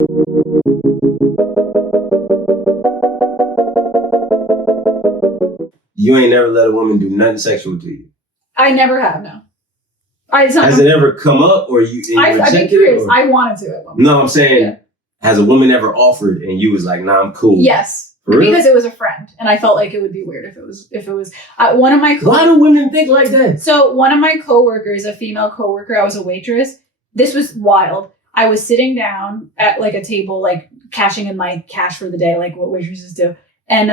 You ain't never let a woman do nothing sexual to you? I never have, no. Has it ever come up or you I've been curious. Or? I wanted to at one point. No, I'm saying, has a woman ever offered and you was like, nah, I'm cool? Yes. Because it was a friend. And I felt like it would be weird if it was one of my Why do women think like that? So one of my coworkers, a female coworker, I was a waitress. This was wild. I was sitting down at like a table, like cashing in my cash for the day, like what waitresses do. And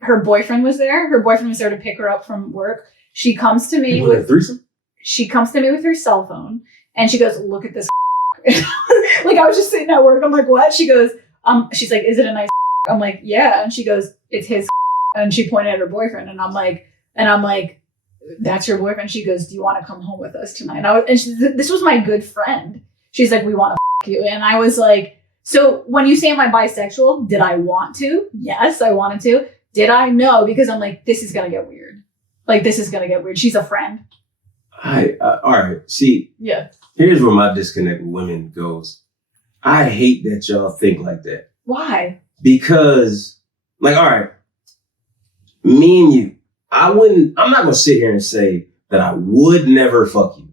her boyfriend was there. Her boyfriend was there to pick her up from work. She comes to me with a threesome? She comes to me with her cell phone and she goes, look at this. Like I was just sitting at work. I'm like, what? She goes, she's like, is it a nice? I'm like, yeah. And she goes, it's his. And she pointed at her boyfriend. And I'm like, that's your boyfriend. She goes, do you want to come home with us tonight? This was my good friend. She's like, we want to you. And I was like, so when you say am I bisexual, did I want to? Yes, I wanted to. Did I? No, because I'm like, this is going to get weird. Like, this is going to get weird. She's a friend. All right. See, here's where my disconnect with women goes. I hate that y'all think like that. Why? Because, like, all right, me and you, I'm not going to sit here and say that I would never fuck you.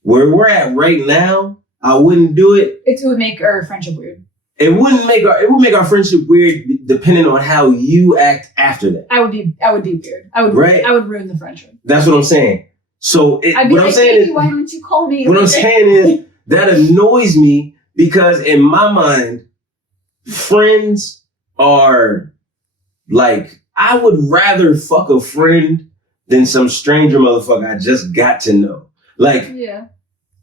Where we're at right now, I wouldn't do it. It would make our friendship weird. It would make our friendship weird depending on how you act after that. I would be weird. I would ruin the friendship. That's what I'm saying. So I'm saying why don't you call me? What I'm saying is that annoys me because in my mind, friends are like, I would rather fuck a friend than some stranger motherfucker I just got to know. Like,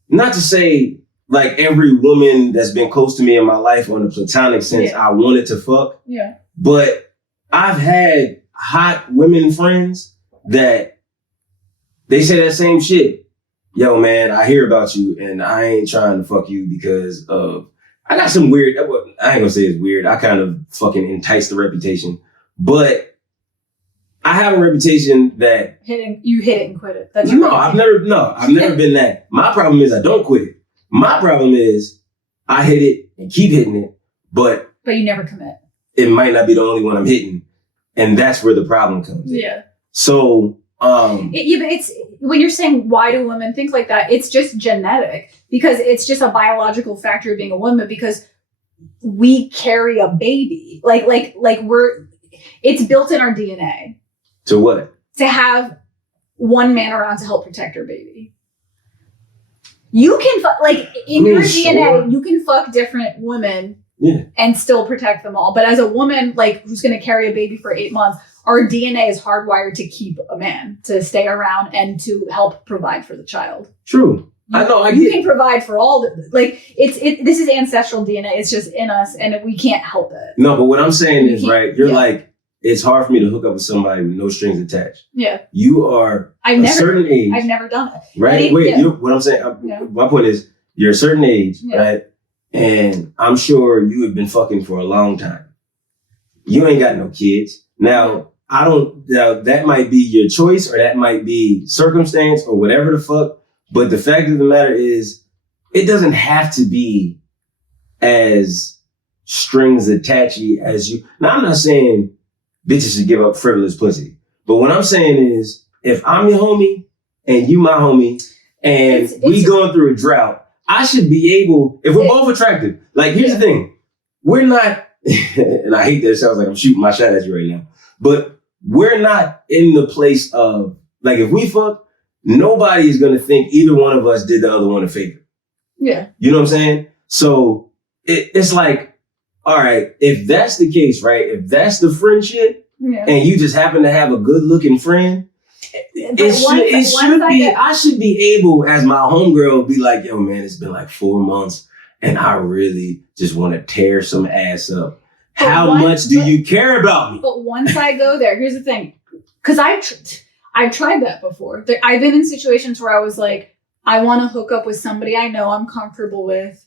not to say like every woman that's been close to me in my life on a platonic sense, I wanted to fuck. Yeah. But I've had hot women friends that they say that same shit. Yo, man, I hear about you and I ain't trying to fuck you because of, I got some weird, I ain't gonna say it's weird. I kind of fucking entice the reputation, but I have a reputation that you hit it and quit it. That's I've never been that. My problem is I don't quit it. My problem is I hit it and keep hitting it, but you never commit. It might not be the only one I'm hitting, and that's where the problem comes in. Yeah. So, but it's when you're saying why do women think like that? It's just genetic because it's just a biological factor of being a woman because we carry a baby. Like it's built in our DNA. To what? To have one man around to help protect our baby. You can your DNA, you can fuck different women and still protect them all. But as a woman, like who's going to carry a baby for 8 months, our DNA is hardwired to keep a man, to stay around and to help provide for the child. True. I know. You can provide for all this is ancestral DNA. It's just in us and we can't help it. No, but what I'm saying is, right, you're like, it's hard for me to hook up with somebody with no strings attached. Yeah. You are certain age. I've never done it. Right? What I'm saying, my point is, you're a certain age, right? And I'm sure you have been fucking for a long time. You ain't got no kids. Now, that might be your choice or that might be circumstance or whatever the fuck. But the fact of the matter is, it doesn't have to be as strings attachy as you. Now, I'm not saying bitches should give up frivolous pussy. But what I'm saying is, if I'm your homie and you my homie and we going through a drought, I should be able, if we're both attractive, like here's the thing, we're not, and I hate that it sounds like I'm shooting my shot at you right now, but we're not in the place of, like if we fuck, nobody is going to think either one of us did the other one a favor. Yeah. You know what I'm saying? So it's like, all right, if that's the case, right? If that's the friendship and you just happen to have a good looking friend, I should be able, as my homegirl, be like, yo, man, it's been like 4 months and I really just want to tear some ass up. How much do you care about me? But once I go there, here's the thing. Because I've tried that before. I've been in situations where I was like, I want to hook up with somebody I know I'm comfortable with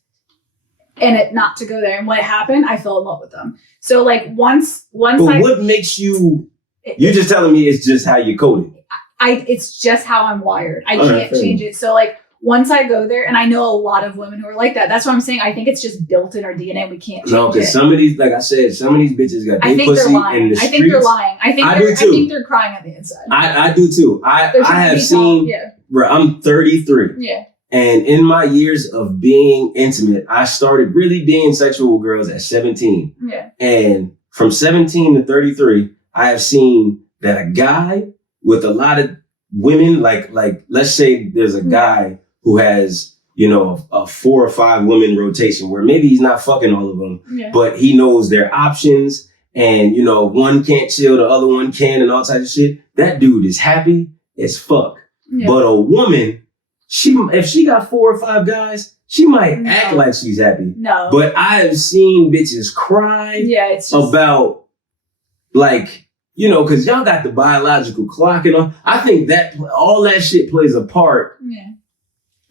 and it not to go there. And what happened, I fell in love with them. So like once what makes you, you're just telling me it's just how you coded. It's just how I'm wired. I can't change it. So like once I go there, and I know a lot of women who are like that. That's what I'm saying. I think it's just built in our DNA. We can't change No, because some of these, like I said, some of these bitches got their pussy in the streets. I think they're lying. I think they're crying on the inside. I do too. I have seen, bro, I'm 33. Yeah. And in my years of being intimate, I started really being sexual with girls at 17. Yeah. And from 17 to 33, I have seen that a guy with a lot of women, like let's say there's a guy who has, you know, a 4 or 5 women rotation where maybe he's not fucking all of them, but he knows their options. And, you know, one can't chill, the other one can, and all types of shit. That dude is happy as fuck. Yeah. But a woman, if she got 4 or 5 guys, she might act like she's happy. No. But I have seen bitches cry about, like, you know, because y'all got the biological clock and all. I think that all that shit plays a part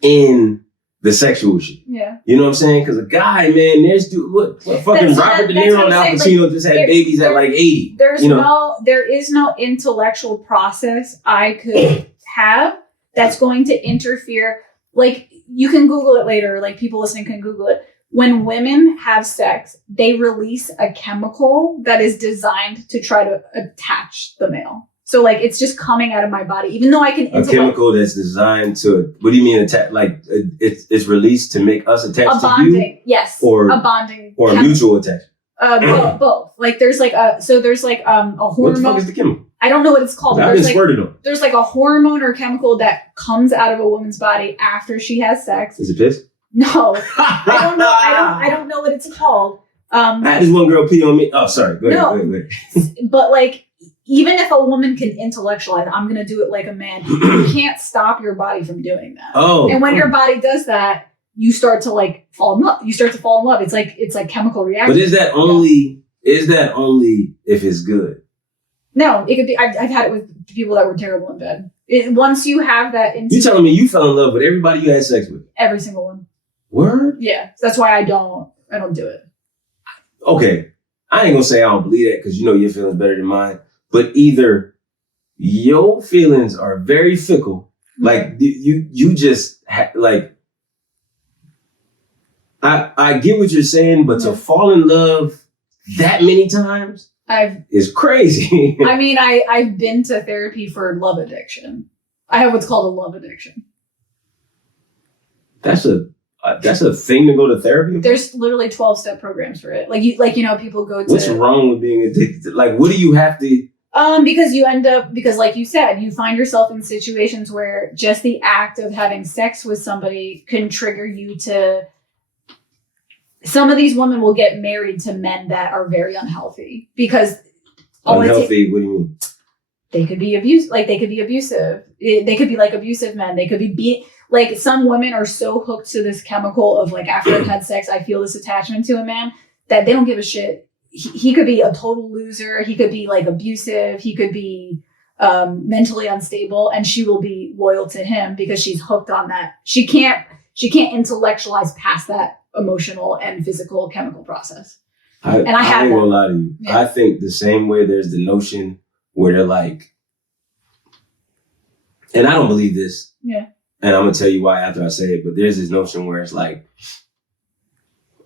in the sexual shit. Yeah. You know what I'm saying? Because a guy, man, there's what fucking Robert De Niro and Al Pacino just had babies at like 80. There is no intellectual process I could have that's going to interfere. Like, you can Google it later. Like, people listening can Google it. When women have sex, they release a chemical that is designed to try to attach the male. So, like, it's just coming out of my body, even though I can. A chemical that's designed to. What do you mean attach? Like, it's released to make us attached to you. Yes. Or a bonding. Or a mutual attachment. Both. Like, there's like a hormone. What the fuck is the chemical? I don't know what it's called. I've been squirted on. There's like a hormone or chemical that comes out of a woman's body after she has sex. Is it piss? No, I don't know. I don't know what it's called. I had this one girl pee on me. Oh, sorry. Go ahead. But like, even if a woman can intellectualize, I'm gonna do it like a man. You can't stop your body from doing that. Oh. And when your body does that, you start to like fall in love. You start to fall in love. It's like chemical reaction. But is that only if it's good? No, it could be. I've had it with people that were terrible in bed. Once you have that, you telling me you fell in love with everybody you had sex with? Every single one. Word? Yeah, that's why I don't do it. Okay, I ain't gonna say I don't believe that because you know your feelings better than mine. But either your feelings are very fickle, like you just like. I get what you're saying, but to fall in love that many times is crazy. I mean, I've been to therapy for love addiction. I have what's called a love addiction. That's a thing to go to therapy about? There's literally 12-step programs for it. Like you know, people go to. What's wrong with being addicted? Like, what do you have to? Because like you said, you find yourself in situations where just the act of having sex with somebody can trigger you to. Some of these women will get married to men that are very unhealthy because. Unhealthy? What do you mean? They could be they could be abusive. They could be like abusive men. They could be like, some women are so hooked to this chemical of like, after I've had sex, I feel this attachment to a man that they don't give a shit. He could be a total loser. He could be like abusive. He could be mentally unstable, and she will be loyal to him because she's hooked on that. She can't intellectualize past that emotional and physical chemical process. I ain't gonna lie to you. Yeah. I think the same way there's the notion where they're like, and I don't believe this. Yeah. And I'm gonna tell you why after I say it, but there's this notion where it's like,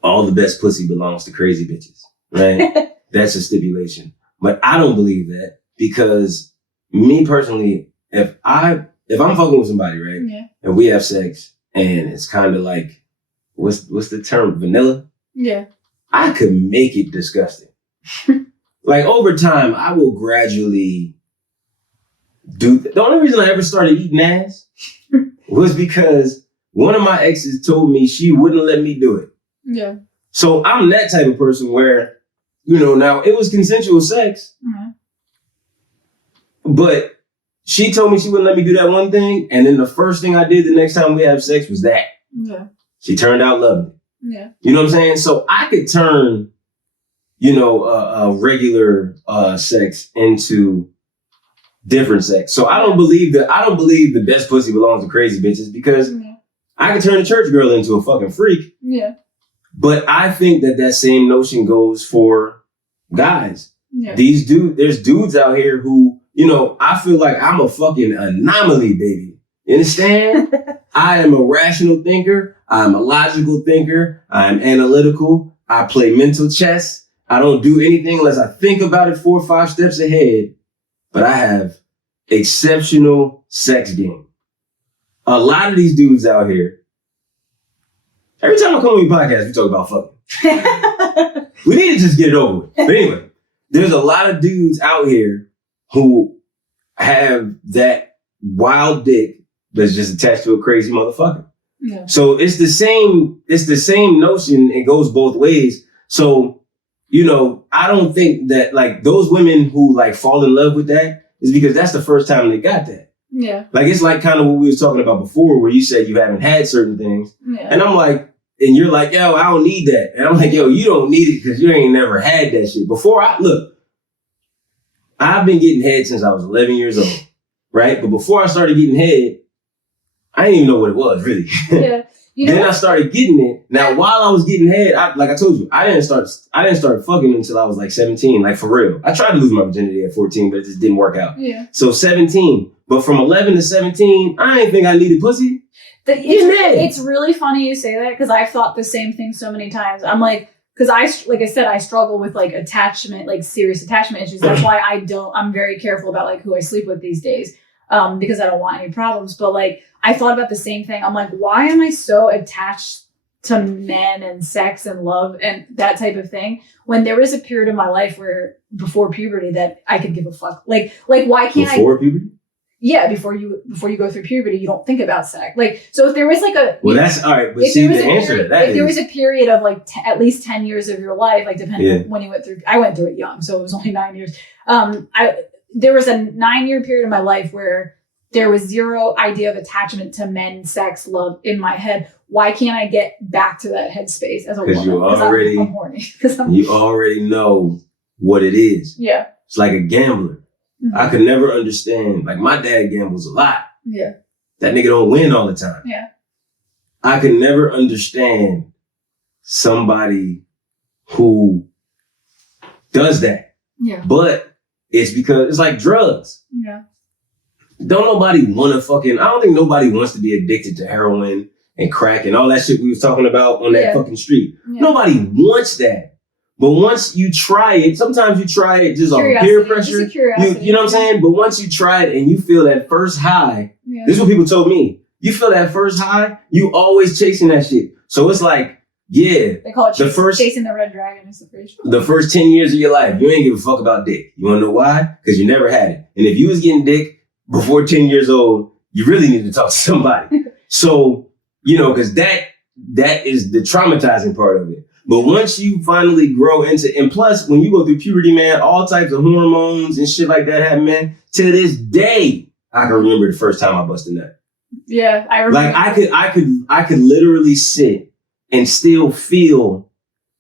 all the best pussy belongs to crazy bitches, right? That's a stipulation. But I don't believe that, because me personally, if I'm fucking with somebody, right? Yeah. And we have sex and it's kind of like, what's the term? Vanilla? Yeah. I could make it disgusting. Like, over time, I will gradually do. The only reason I ever started eating ass was because one of my exes told me she wouldn't let me do it. Yeah. So I'm that type of person where, you know, now it was consensual sex, but she told me she wouldn't let me do that one thing. And then the first thing I did the next time we have sex was that. Yeah. She turned out loving it. Yeah. You know what I'm saying? So I could turn, you know, regular sex into different sex. So I don't believe the best pussy belongs to crazy bitches, because I could turn a church girl into a fucking freak. Yeah. But I think that same notion goes for guys. Yeah. There's dudes out here who, you know, I feel like I'm a fucking anomaly, baby. You understand? I am a rational thinker. I'm a logical thinker. I'm analytical. I play mental chess. I don't do anything unless I think about it 4 or 5 steps ahead. But I have exceptional sex game. A lot of these dudes out here, every time I come on your podcast, we talk about fucking. We need to just get it over with. But anyway, there's a lot of dudes out here who have that wild dick that's just attached to a crazy motherfucker. Yeah. So it's the same notion. It goes both ways. So, I don't think that like those women who like fall in love with that is because that's the first time they got that. Yeah. Like, it's like kind of what we was talking about before where you said you haven't had certain things. Yeah. And I'm like, and you're like, yo, I don't need that. And I'm like, yo, you don't need it because you ain't never had that shit. I've been getting head since I was 11 years old, right? But before I started getting head, I didn't even know what it was, really. Yeah. Then I started getting it. Now, while I was getting head, like I told you, I didn't start fucking until I was like 17, like for real. I tried to lose my virginity at 14, but it just didn't work out. Yeah. So 17. But from 11 to 17, I didn't think I needed pussy. It's really funny you say that because I've thought the same thing so many times. I'm like, because like I said, I struggle with like attachment, like serious attachment issues. That's why I'm very careful about like who I sleep with these days, because I don't want any problems. But like, I thought about the same thing. I'm like, why am I so attached to men and sex and love and that type of thing when there was a period of my life where before puberty that I could give a fuck. Like why can't before puberty? Yeah, before you go through puberty, you don't think about sex. Like, so if there was like that's all right. But see, the answer to that is, if there was a period of like at least 10 years of your life, like depending on when you went through, I went through it young, so it was only 9 years. There was a 9-year period of my life where there was zero idea of attachment to men, sex, love in my head. Why can't I get back to that headspace as a woman? Because I'm horny. You already know what it is. Yeah. It's like a gambler. Mm-hmm. I could never understand. Like, my dad gambles a lot. Yeah. That nigga don't win all the time. Yeah. I could never understand somebody who does that. Yeah. But it's because it's like drugs. Yeah. Don't nobody want to I don't think nobody wants to be addicted to heroin and crack and all that shit we was talking about on that fucking street. Yeah. Nobody wants that. But once you try it, sometimes you try it just on peer pressure. You know what I'm saying? But once you try it and you feel that first high, this is what people told me. You feel that first high, you always chasing that shit. So it's like, yeah. They call it chasing the red dragon is the phrase. The first 10 years of your life, you ain't give a fuck about dick. You want to know why? Because you never had it. And if you was getting dick before 10 years old, you really need to talk to somebody. So, because that is the traumatizing part of it. But once you finally grow into, and plus when you go through puberty, man, all types of hormones and shit like that happen, man. To this day, I can remember the first time I busted a nut. Yeah, I remember. Like I could literally sit and still feel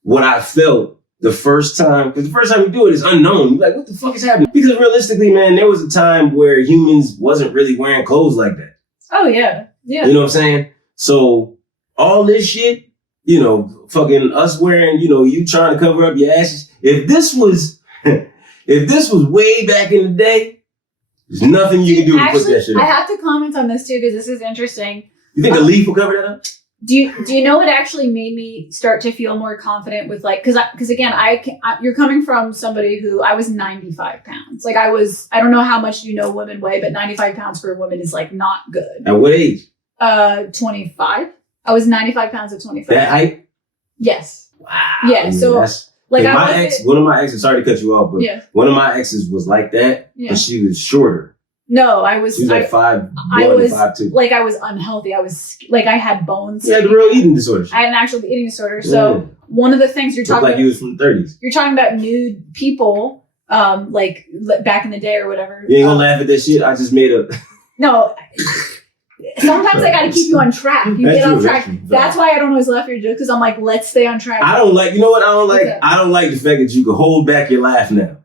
what I felt the first time. Because the first time you do it is unknown. You're like, what the fuck is happening? Because realistically, man, there was a time where humans wasn't really wearing clothes like that. Oh yeah. Yeah. You know what I'm saying? So all this shit, fucking us wearing, you trying to cover up your asses. If this was way back in the day, there's nothing you can do to put that shit up. I have to comment on this too, because this is interesting. You think a leaf will cover that up? Do you know what actually made me start to feel more confident with like, because again, you're coming from somebody who I was 95 pounds. Like I don't know how much women weigh, but 95 pounds for a woman is like not good. At what age? 25. I was 95 pounds at 25. That height? Yes. Wow. Yeah. So like one of my exes, sorry to cut you off, but one of my exes was like that, but she was shorter. No, I was. She was like 5'1" and 5'2". Like I was unhealthy. I was like I had bones. You had a real eating disorder. I had an actual eating disorder. So one of the things you're talking like you was from the 30s. You're talking about nude people, like back in the day or whatever. You ain't gonna laugh at that shit. I just made up. No. Sometimes I gotta keep you on track. You get off track. That's why I don't always laugh at your jokes, because I'm like, let's stay on track. I don't like. You know what I don't like? Okay. I don't like the fact that you can hold back your laugh now.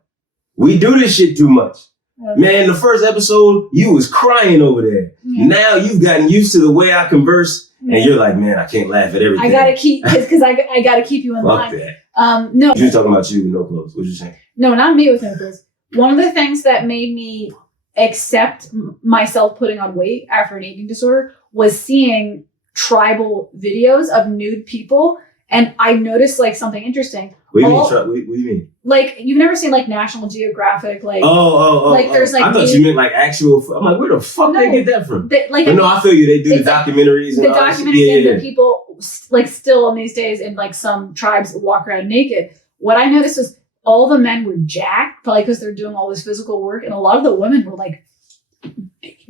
We do this shit too much. Okay. Man, the first episode, you was crying over there. Yeah. Now you've gotten used to the way I converse, and you're like, man, I can't laugh at everything. I gotta keep, because I gotta keep you in Fuck line. That. No. You're talking about you with no clothes. What you saying? No, not me with no clothes. One of the things that made me accept myself putting on weight after an eating disorder was seeing tribal videos of nude people. And I noticed like something interesting. What do you mean? Like, you've never seen like National Geographic, like there's like I thought you meant like actual. I'm like, where the fuck they get that from? I feel you. They do the documentaries. The documentaries and the people like still in these days in like some tribes walk around naked. What I noticed was all the men were jacked, probably because they're doing all this physical work, and a lot of the women were like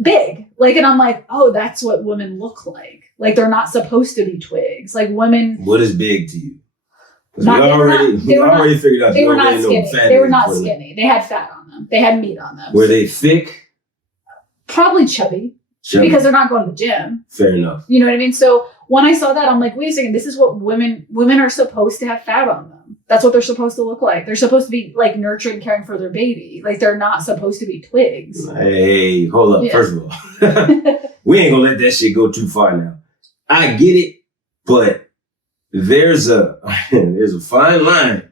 big. Like, and I'm like, oh, that's what women look like. Like, they're not supposed to be twigs. Like, women. What is big to you? We already figured out they were not skinny. They were not skinny. They had fat on them. They had meat on them. Were they thick? Probably chubby. Because they're not going to the gym. Fair enough. You know what I mean? So when I saw that, I'm like, wait a second, this is what women are supposed to have fat on them. That's what they're supposed to look like. They're supposed to be like nurturing, caring for their baby. Like, they're not supposed to be twigs. Hey, hold up. Yeah. First of all, we ain't gonna let that shit go too far now. I get it, but there's a fine line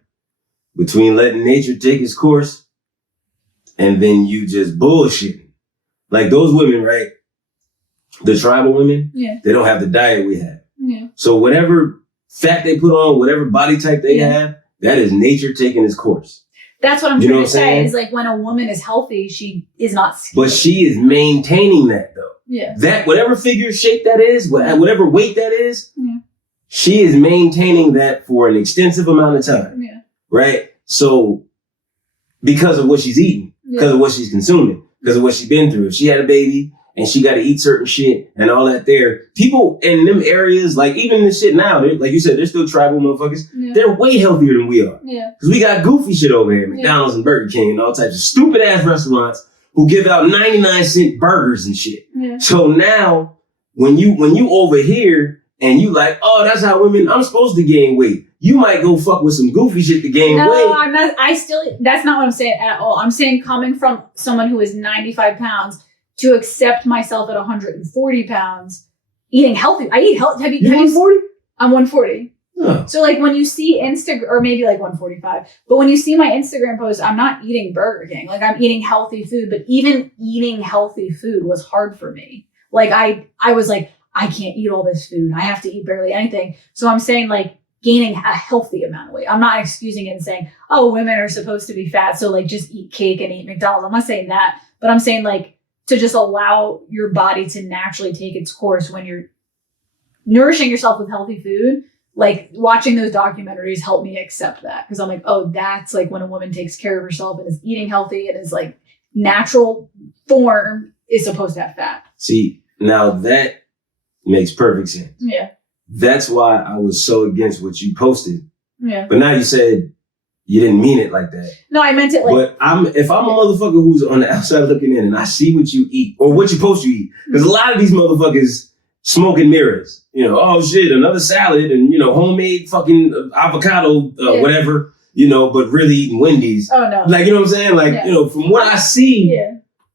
between letting nature take its course and then you just bullshitting. Like those women, right? The tribal women, they don't have the diet we have. Yeah. So whatever fat they put on, whatever body type they have, that is nature taking its course. That's what I'm trying to say. Is like when a woman is healthy, she is not skinny. But she is maintaining that though. Yeah. That whatever figure shape that is, whatever weight that is, she is maintaining that for an extensive amount of time. Yeah. Right? So because of what she's eating, because of what she's consuming, because of what she's been through. If she had a baby and she got to eat certain shit and all that there, people in them areas, like even this shit now, like you said, they're still tribal motherfuckers. Yeah. They're way healthier than we are. Yeah. Because we got goofy shit over here, McDonald's and Burger King and all types of stupid ass restaurants who give out 99-cent burgers and shit. Yeah. So now when you over here and you like, oh, that's how I'm supposed to gain weight. You might go fuck with some goofy shit to gain weight. No, I'm not. That's not what I'm saying at all. I'm saying coming from someone who is 95 pounds to accept myself at 140 pounds, eating healthy. I eat healthy. Have you 140? I'm 140. Oh. So like when you see Instagram, or maybe like 145, but when you see my Instagram post, I'm not eating Burger King. Like I'm eating healthy food, but even eating healthy food was hard for me. Like I was like, I can't eat all this food. I have to eat barely anything. So I'm saying like, gaining a healthy amount of weight. I'm not excusing it and saying, oh, women are supposed to be fat, so like just eat cake and eat McDonald's. I'm not saying that, but I'm saying like to just allow your body to naturally take its course when you're nourishing yourself with healthy food. Like watching those documentaries helped me accept that, because I'm like, oh, that's like when a woman takes care of herself and is eating healthy and is like natural form is supposed to have fat. See, now that makes perfect sense. Yeah. That's why I was so against what you posted. Yeah. But now you said you didn't mean it like that. No, I meant it like... But if I'm a motherfucker who's on the outside looking in and I see what you eat or what you're supposed to eat, because a lot of these motherfuckers smoking mirrors. You know, oh shit, another salad and, you know, homemade fucking avocado, whatever, you know, but really eating Wendy's. Oh, no. Like, you know what I'm saying? Like, you know, from what I see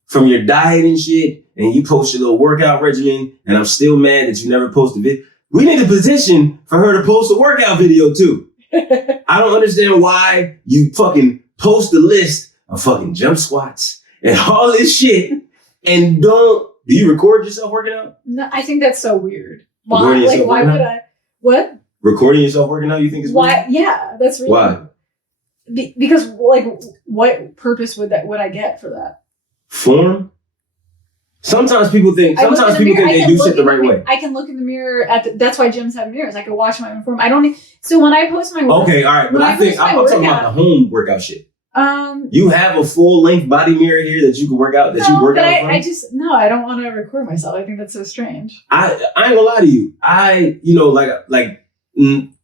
from your diet and shit, and you post your little workout regimen, and I'm still mad that you never posted it. We need a position for her to post a workout video too. I don't understand why you fucking post a list of fucking jump squats and all this shit and do you record yourself working out? No, I think that's so weird. Why? Like, why would I? What? Recording yourself working out? You think it's why? Weird? Yeah, that's really. Why? Because like, what purpose would I get for that? Form. Sometimes people think they do shit the right way. I can look in the mirror that's why gyms have mirrors. I can watch my own form. So when I post my workout, okay, all right, but I think I'm talking about the home workout shit. You have a full length body mirror here that you can work out. You work out from? I don't want to record myself. I think that's so strange. I ain't gonna lie to you.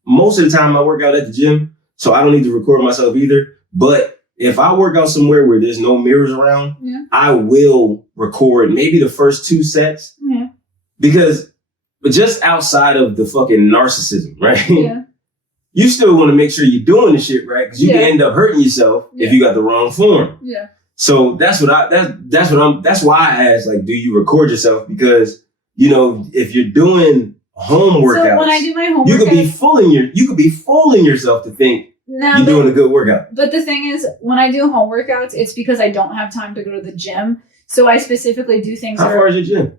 Most of the time I work out at the gym, so I don't need to record myself either. But if I work out somewhere where there's no mirrors around, I will record maybe the first 2 sets. Yeah. But just outside of the fucking narcissism, right? Yeah. You still want to make sure you're doing the shit right, because you can end up hurting yourself if you got the wrong form. Yeah. So that's why I asked, like, do you record yourself? Because, you know, if you're doing home workouts, so when I do my home you could be fooling yourself to think you're doing a good workout. But the thing is, when I do home workouts, it's because I don't have time to go to the gym. So I specifically do things. How far is your gym?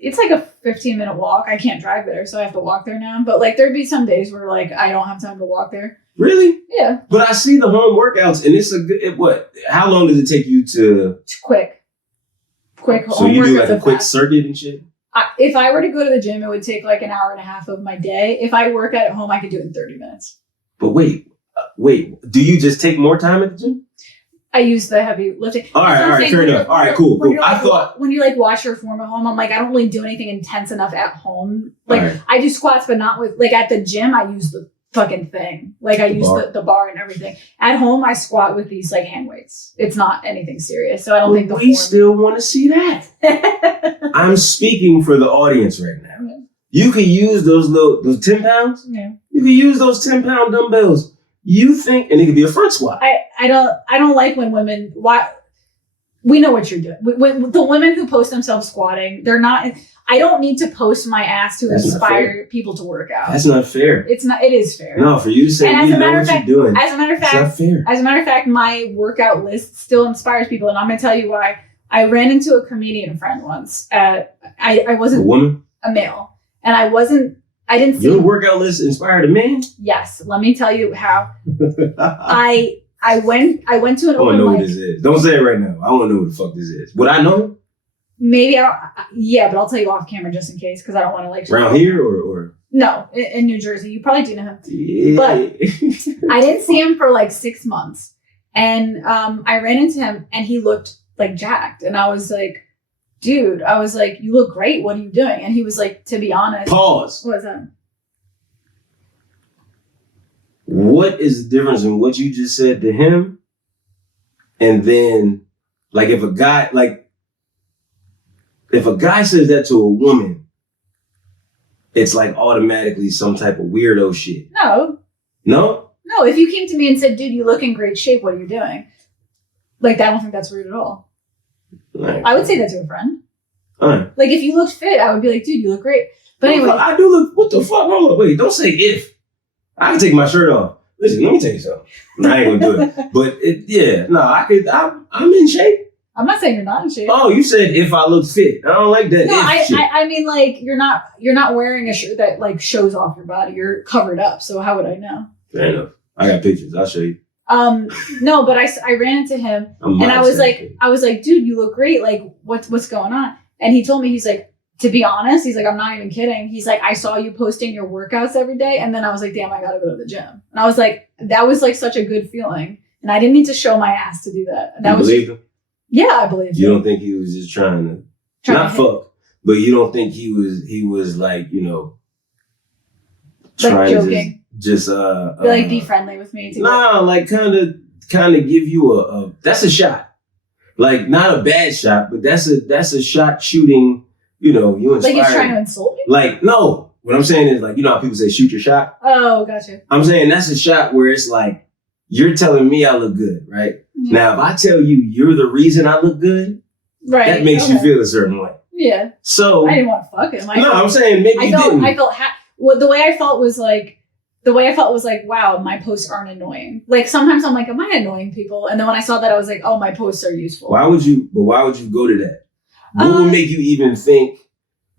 It's like a 15-minute walk. I can't drive there, so I have to walk there now. But like, there'd be some days where like I don't have time to walk there. Really? Yeah. But I see the home workouts, and it's a good. What? How long does it take you to? It's quick. So you do like a quick circuit and shit. If I were to go to the gym, it would take like an hour and a half of my day. If I work at home, I could do it in 30 minutes. But wait. Do you just take more time at the gym? I use the heavy lifting. All right, fair enough. All right, cool. I thought when you like watch your form at home, I'm like, I don't really do anything intense enough at home. Like right. I do squats, but not with like at the gym. I use the fucking thing. Like I use the bar and everything. At home, I squat with these like hand weights. It's not anything serious, so I don't think we still want to see that. I'm speaking for the audience right now. Yeah. You can use those 10 pounds. Yeah. You can use those 10-pound dumbbells. You think, and it could be a front squat. I don't like when women. Why? We know what you're doing. When the women who post themselves squatting, they're not. I don't need to post my ass to inspire people to work out. That's not fair. It's not. It is fair. No, for you to say you know what you're doing. As a matter of fact, it's not fair. As a matter of fact, my workout list still inspires people, and I'm going to tell you why. I ran into a comedian friend once. I wasn't a woman, a male, and I didn't see your workout list inspired a man. Yes, let me tell you how. I went to an open mic. I want to know who this is. Don't say it right now. I want to know who the fuck this is. Would I know him? Maybe I don't. Yeah, but I'll tell you off camera just in case because I don't want to like. Around here or? No, in New Jersey. You probably do know him. Yeah. But I didn't see him for like 6 months, and I ran into him, and he looked like jacked, and I was like, dude, you look great. What are you doing? And he was like, to be honest. Pause. What was that? What is the difference in what you just said to him? And then, like, if a guy says that to a woman, it's like automatically some type of weirdo shit. No. No? No, if you came to me and said, dude, you look in great shape. What are you doing? Like, I don't think that's weird at all. Right. I would say that to a friend. All right. Like, if you looked fit, I would be like, dude, you look great. But anyway. I do look, what the fuck? Hold on, wait, don't say if. I can take my shirt off. Listen, let me tell you something. I ain't gonna do it. But I'm in shape. I'm not saying you're not in shape. Oh, you said if I look fit. I don't like that. No, I mean like you're not wearing a shirt that like shows off your body. You're covered up. So how would I know? Fair enough. I got pictures. I'll show you. No, but I ran into him and I was like, dude, you look great. Like what's going on? And he told me, he's like, to be honest, he's like, I'm not even kidding. He's like, I saw you posting your workouts every day. And then I was like, damn, I got to go to the gym. And I was like, that was like such a good feeling. And I didn't need to show my ass to do that. And that you believe him? Yeah, I believe him. You don't think he was just trying to not fuck, but you don't think he was like, you know, like trying joking. Just like be friendly with me. Nah, like kind of give you a that's a shot. Like not a bad shot, but that's a shot shooting. You know, you inspire. Like he's trying to insult me? Like, no. What I'm saying is like, you know how people say shoot your shot? Oh, gotcha. I'm saying that's a shot where it's like, you're telling me I look good, right? Yeah. Now, if I tell you you're the reason I look good, right, that makes you feel a certain way. Yeah. So I didn't want to fuck him. I'm saying maybe you didn't. I felt the way I felt was like, wow, my posts aren't annoying. Like sometimes I'm like, am I annoying people? And then when I saw that, I was like, oh, my posts are useful. Why would you go to that? What would make you even think?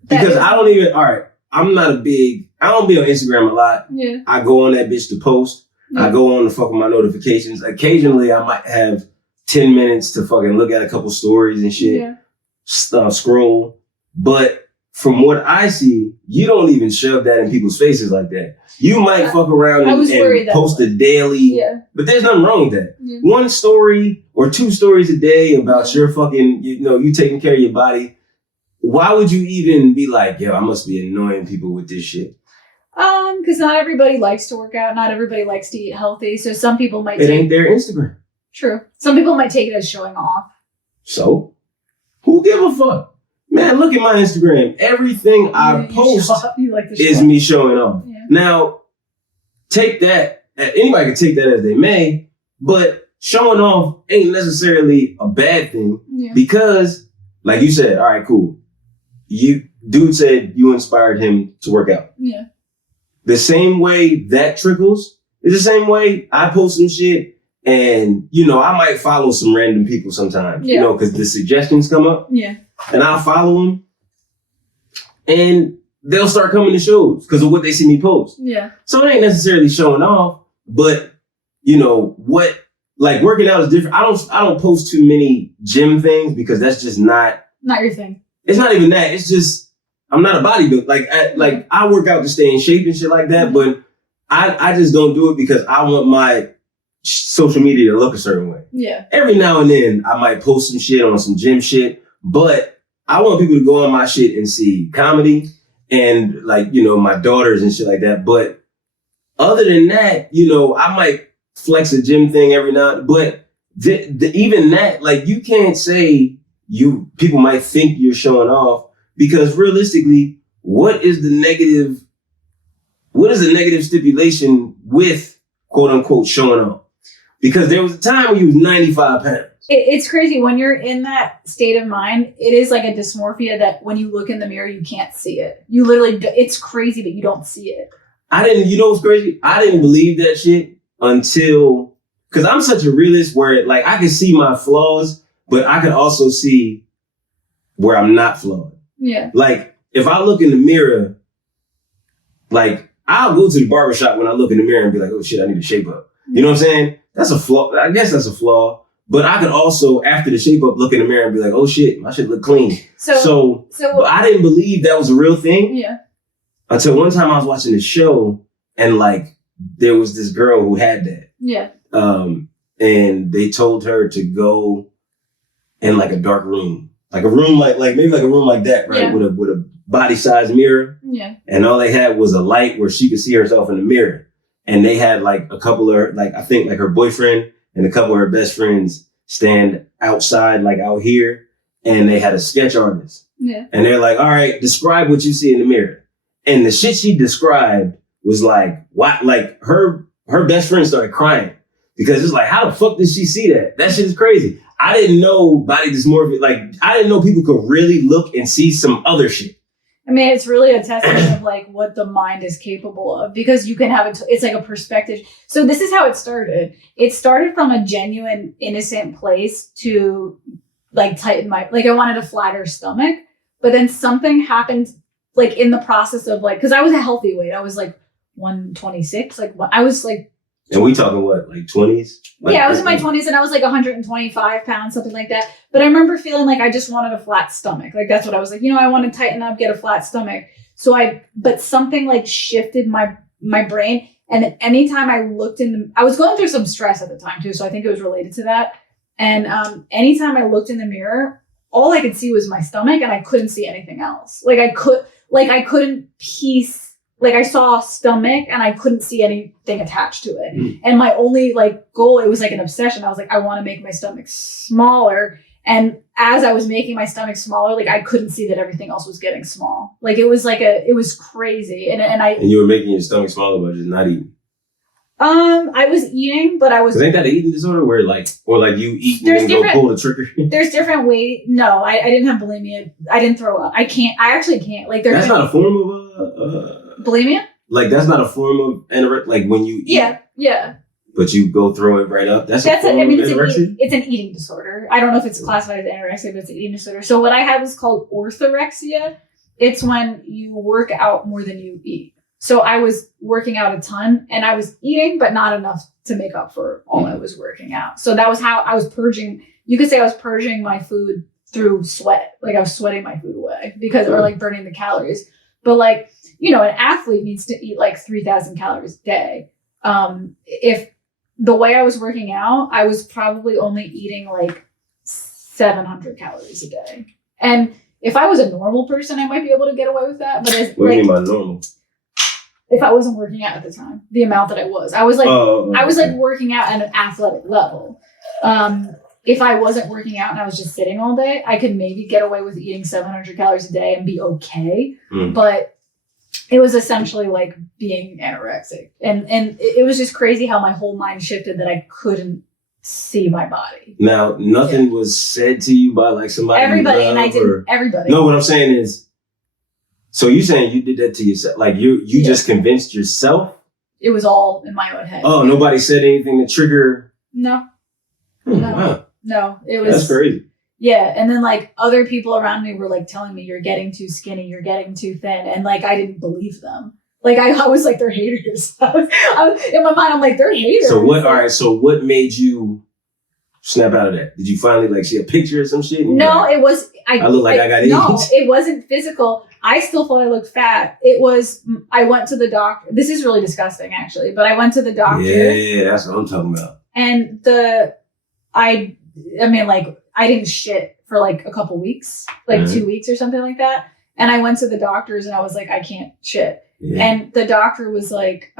Because I don't be on Instagram a lot. Yeah. I go on that bitch to post. Yeah. I go on to fuck with my notifications. Occasionally, I might have 10 minutes to fucking look at a couple stories and shit. Yeah. Scroll. But from what I see, you don't even shove that in people's faces like that. You might fuck around and post a daily, but there's nothing wrong with that. Yeah. One story or 2 stories a day about your fucking, you taking care of your body. Why would you even be like, yo, I must be annoying people with this shit? Because not everybody likes to work out. Not everybody likes to eat healthy. So some people might ain't their Instagram. True. Some people might take it as showing off. So? Who give a fuck? Man, look at my Instagram. Everything I post is me showing off. Yeah. Now, take that. Anybody can take that as they may, but showing off ain't necessarily a bad thing because, like you said, all right, cool. Dude said you inspired him to work out. Yeah. The same way that trickles is the same way I post some shit And, you know, I might follow some random people sometimes, you know, because the suggestions come up. Yeah. And I'll follow them. And they'll start coming to shows because of what they see me post. Yeah. So it ain't necessarily showing off, but, you know, like working out is different. I don't post too many gym things because that's just not your thing. It's not even that. It's just, I'm not a bodybuilder. Like I work out to stay in shape and shit like that, but I just don't do it because I want my social media to look a certain way. Yeah. Every now and then I might post some shit on some gym shit, but I want people to go on my shit and see comedy and like, you know, my daughters and shit like that. But other than that, you know, I might flex a gym thing every now, but even that, like you can't say people might think you're showing off because realistically, what is the negative stipulation with quote unquote showing off? Because there was a time when you was 95 pounds. It's crazy when you're in that state of mind. It is like a dysmorphia that when you look in the mirror, you can't see it. You literally, it's crazy, but you don't see it. You know what's crazy? I didn't believe that shit until, because I'm such a realist where like I can see my flaws, but I can also see where I'm not flawed. Yeah. Like if I look in the mirror, like I'll go to the barbershop when I look in the mirror and be like, oh shit, I need to shape up. You know what I'm saying? That's a flaw. I guess that's a flaw. But I could also, after the shape up, look in the mirror and be like, oh shit, my shit look clean. So but I didn't believe that was a real thing. Yeah. Until one time I was watching the show and like there was this girl who had that. Yeah. And they told her to go in like a dark room. Like a room like maybe like a room like that, right? Yeah. With a body size mirror. Yeah. And all they had was a light where she could see herself in the mirror. And they had like a couple of like I think like her boyfriend and a couple of her best friends stand outside, like out here, and they had a sketch artist. Yeah. And they're like, all right, describe what you see in the mirror. And the shit she described was like, what? Like her best friend started crying because it's like, how the fuck did she see that? That shit is crazy. I didn't know body dysmorphia. Like, I didn't know people could really look and see some other shit. I mean, it's really a testament of like what the mind is capable of because you can have it. It's like a perspective. So this is how it started. It started from a genuine, innocent place to like tighten I wanted a flatter stomach, but then something happened like in the process of like, cause I was a healthy weight. I was like 126. Like I was like, and we talking what, like 20s? Like, yeah, I was in my 20s and I was like 125 pounds, something like that. But I remember feeling like I just wanted a flat stomach. Like that's what I was like, you know, I want to tighten up, get a flat stomach. But something like shifted my brain. And anytime I looked I was going through some stress at the time too. So I think it was related to that. And anytime I looked in the mirror, all I could see was my stomach and I couldn't see anything else. I couldn't piece. Like I saw a stomach and I couldn't see anything attached to it. Mm. And my only like goal, it was like an obsession. I was like, I want to make my stomach smaller. And as I was making my stomach smaller, like I couldn't see that everything else was getting small. Like it was it was crazy. And you were making your stomach smaller by just not eating. I was eating, but I was. Cause ain't that an eating disorder where you eat and then go pull the trigger? There's different ways. No, I didn't have bulimia. I didn't throw up. I actually can't. Like that's not a form of bulimia? Like that's not a form of anorexia. Like when you eat. Yeah. But you go throw it right up. That's a form of anorexia? It's an eating disorder. I don't know if it's classified as anorexia, but it's an eating disorder. So what I had was called orthorexia. It's when you work out more than you eat. So I was working out a ton and I was eating, but not enough to make up for all I was working out. So that was how I was purging. You could say I was purging my food through sweat. Like I was sweating my food away or like burning the calories. But like, you know, an athlete needs to eat like 3,000 calories a day. If the way I was working out, I was probably only eating like 700 calories a day. And if I was a normal person, I might be able to get away with that. But what do you mean by normal? If I wasn't working out at the time, the amount that I was like working out at an athletic level. If I wasn't working out and I was just sitting all day, I could maybe get away with eating 700 calories a day and be okay. Mm. But it was essentially like being anorexic. And it was just crazy how my whole mind shifted that I couldn't see my body. Now, nothing was said to you by like somebody. Everybody, and I did everybody. No, what I'm saying is, so you saying you did that to yourself? Like you just convinced yourself? It was all in my own head. Oh, nobody said anything to trigger No. Wow. No, it was. That's crazy. Yeah, and then like other people around me were like telling me you're getting too skinny, you're getting too thin, and like I didn't believe them. Like I was like they're haters. I was, in my mind I'm like they're haters. So what? All right. So what made you snap out of that? Did you finally like see a picture or some shit? No, it was. I look like I got AIDS. No, it wasn't physical. I still thought I looked fat. It was. I went to the doctor. This is really disgusting, actually. But I went to the doctor. Yeah, that's what I'm talking about. And I mean, like I didn't shit for like a couple weeks, like 2 weeks or something like that. And I went to the doctors and I was like, I can't shit. Yeah. And the doctor was like,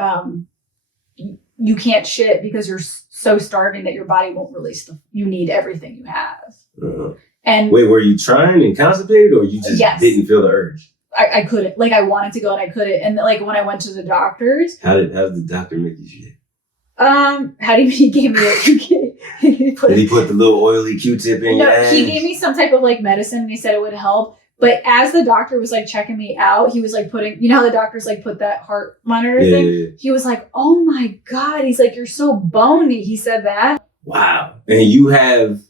you can't shit because you're so starving that your body won't release you need everything you have. Uh-huh. And wait, were you trying and constipated or you just didn't feel the urge? I couldn't. Like I wanted to go and I couldn't. And like when I went to the doctors. How did the doctor make you shit? How did he gave me did he put the little oily Q-tip in your ass? He gave me some type of like medicine and he said it would help. But as the doctor was like checking me out, he was like putting, you know how the doctors like put that heart monitor thing? Yeah. He was like, oh my God. He's like, you're so bony. He said that. Wow. And you have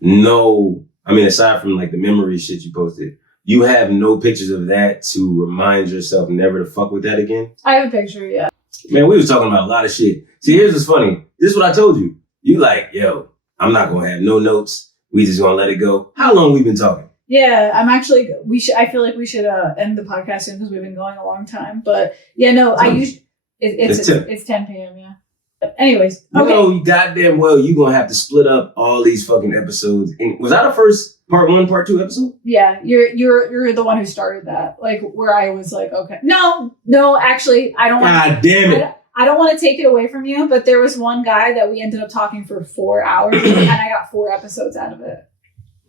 no, I mean, aside from like the memory shit you posted, you have no pictures of that to remind yourself never to fuck with that again? I have a picture, yeah. Man, we was talking about a lot of shit. See, here's what's funny. This is what I told you. You like, yo, I'm not going to have no notes. We just going to let it go. How long we been talking? Yeah, I'm actually, I feel like we should end the podcast soon because we've been going a long time. But yeah, no, it's 10 p.m., yeah. But anyways, okay. You know, goddamn well, you're going to have to split up all these fucking episodes. And was that our first part 1, part 2 episode? Yeah, you're the one who started that. Like where I was like, okay. No, actually, I don't want God damn it. I don't want to take it away from you, but there was one guy that we ended up talking for 4 hours and I got 4 episodes out of it.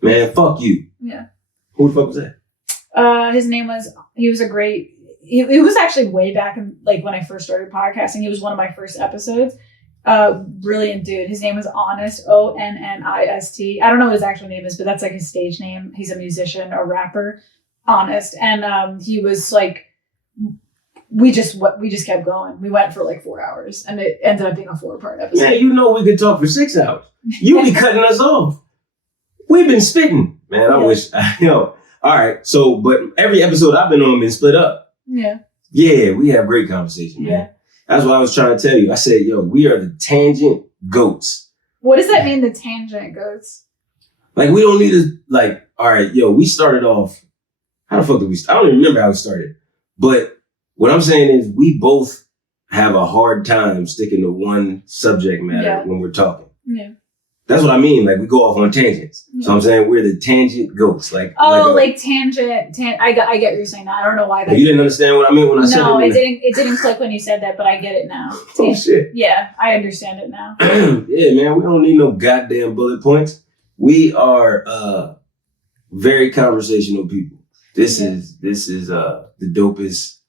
Man, fuck you. Yeah. Who the fuck was that? His name was, it was actually way back in, like when I first started podcasting. He was one of my first episodes. Brilliant dude. His name was Honest, Onnist. I don't know what his actual name is, but that's like his stage name. He's a musician, a rapper, Honest. And he was like, we just kept going. We went for like 4 hours and it ended up being a 4-part episode. Yeah, you know we could talk for 6 hours. You be cutting us off. We've been spitting. Man, I wish, all right. So, but every episode I've been on been split up. Yeah. Yeah, we have great conversation, man. Yeah. That's what I was trying to tell you. I said, yo, we are the tangent goats. What does that mean, the tangent goats? Like, we don't need to, like, all right, yo, we started off, how the fuck did we start? I don't even remember how we started. But what I'm saying is we both have a hard time sticking to one subject matter when we're talking. Yeah. That's what I mean. Like, we go off on tangents. Yeah. So I'm saying we're the tangent goats. Like, tangent. I get what you're saying now. I don't know why that. You didn't understand what I meant when I said it? No, it didn't click when you said that, but I get it now. Oh, shit. Yeah, I understand it now. Yeah, man. We don't need no goddamn bullet points. We are very conversational people. This is the dopest.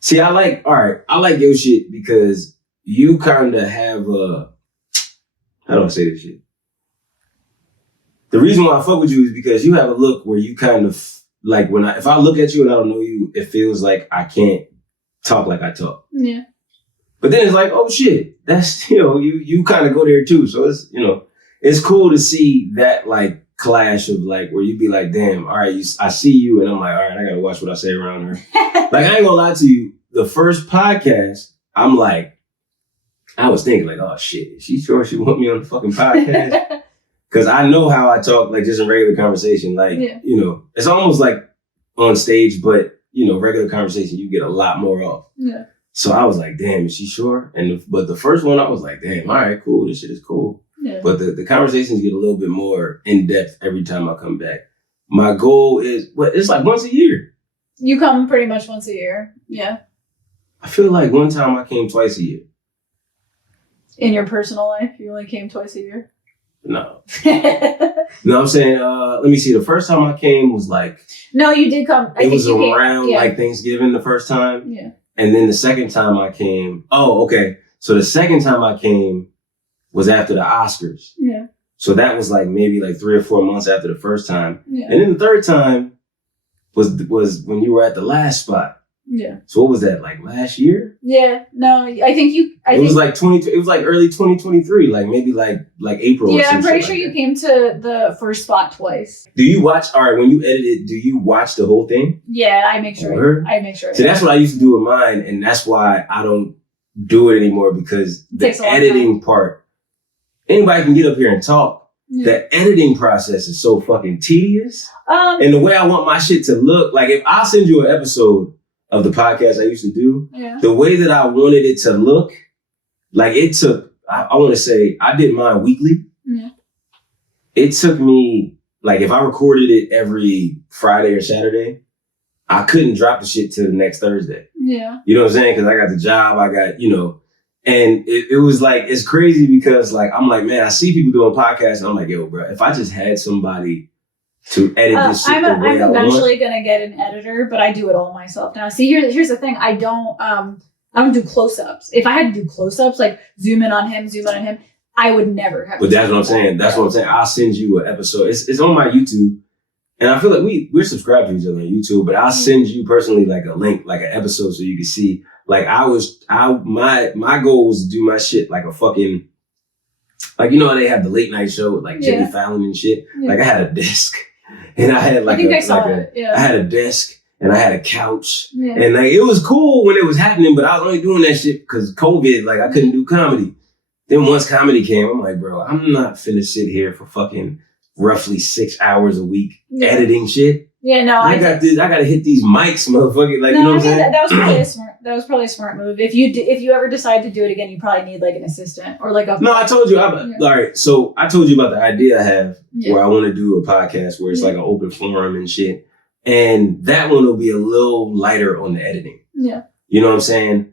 See, I like your shit because you kind of have how do I say this shit? The reason why I fuck with you is because you have a look where you kind of like if I look at you and I don't know you, it feels like I can't talk like I talk. Yeah. But then it's like, oh shit, that's, you kind of go there too. So it's, it's cool to see that like clash of like where you be like, damn, all right, I see you and I'm like, all right, I gotta watch what I say around her. Like, I ain't gonna lie to you. The first podcast, I'm like, I was thinking like, oh shit, is she sure she want me on the fucking podcast? Because I know how I talk, like just in regular conversation. Like, it's almost like on stage, but, regular conversation, you get a lot more off. Yeah. So I was like, damn, is she sure? But the first one, I was like, damn, all right, cool. This shit is cool. Yeah. But the conversations get a little bit more in depth every time I come back. My goal is, it's like once a year. You come pretty much once a year. Yeah. I feel like one time I came twice a year. In your personal life, you only came twice a year? No. No, I'm saying, let me see. The first time I came was like... No, you did come. It was around like Thanksgiving the first time. Yeah. And then the second time I came... Oh, okay. So the second time I came was after the Oscars. Yeah. So that was like maybe like 3 or 4 months after the first time. Yeah. And then the third time was when you were at the last spot. Yeah. So what was that, like last year? Yeah. No, I think it was like early 2023, like maybe like April. Yeah, I'm pretty sure like you that. came to the first spot twice. Do you watch? All right, when you edit it, do you watch the whole thing? Yeah, I make sure. I make sure. See, that's what I used to do with mine, and that's why I don't do it anymore, because the editing part, anybody can get up here and talk. Yeah. The editing process is so fucking tedious. And the way I want my shit to look, like if I send you an episode of the podcast I used to do, the way that I wanted it to look, like it took, I want to say, I did mine weekly. Yeah. It took me, like if I recorded it every Friday or Saturday, I couldn't drop the shit till the next Thursday. Yeah. You know what I'm saying? Because I got the job, I got, and it was like, it's crazy because like, I'm like, man, I see people doing podcasts and I'm like, yo, bro, if I just had somebody to edit this shit I'm eventually going to get an editor, but I do it all myself now. See, here's the thing. I don't do close-ups. If I had to do close-ups, like zoom in on him, I would never have. But that's what I'm saying. That's what I'm saying. I'll send you an episode. It's on my YouTube. And I feel like we're subscribed to each other on YouTube, but I'll send you personally like a link, like an episode so you can see. Like my goal was to do my shit like a fucking, like, how they have the late night show with like Jimmy Fallon and shit. Yeah. Like I had a desk and I had like I had a desk and I had a couch and like, it was cool when it was happening, but I was only doing that shit because COVID, like I couldn't do comedy. Then once comedy came, I'm like, bro, I'm not finna sit here for fucking roughly 6 hours a week editing shit. Yeah, no, I got to hit these mics, motherfucker. Like, you know what I'm saying? That was probably a smart move. If you ever decide to do it again, you probably need like an assistant or like a. No, I told you. All right, so I told you about the idea I have where I want to do a podcast where it's like an open forum and shit, and that one will be a little lighter on the editing. Yeah, you know what I'm saying?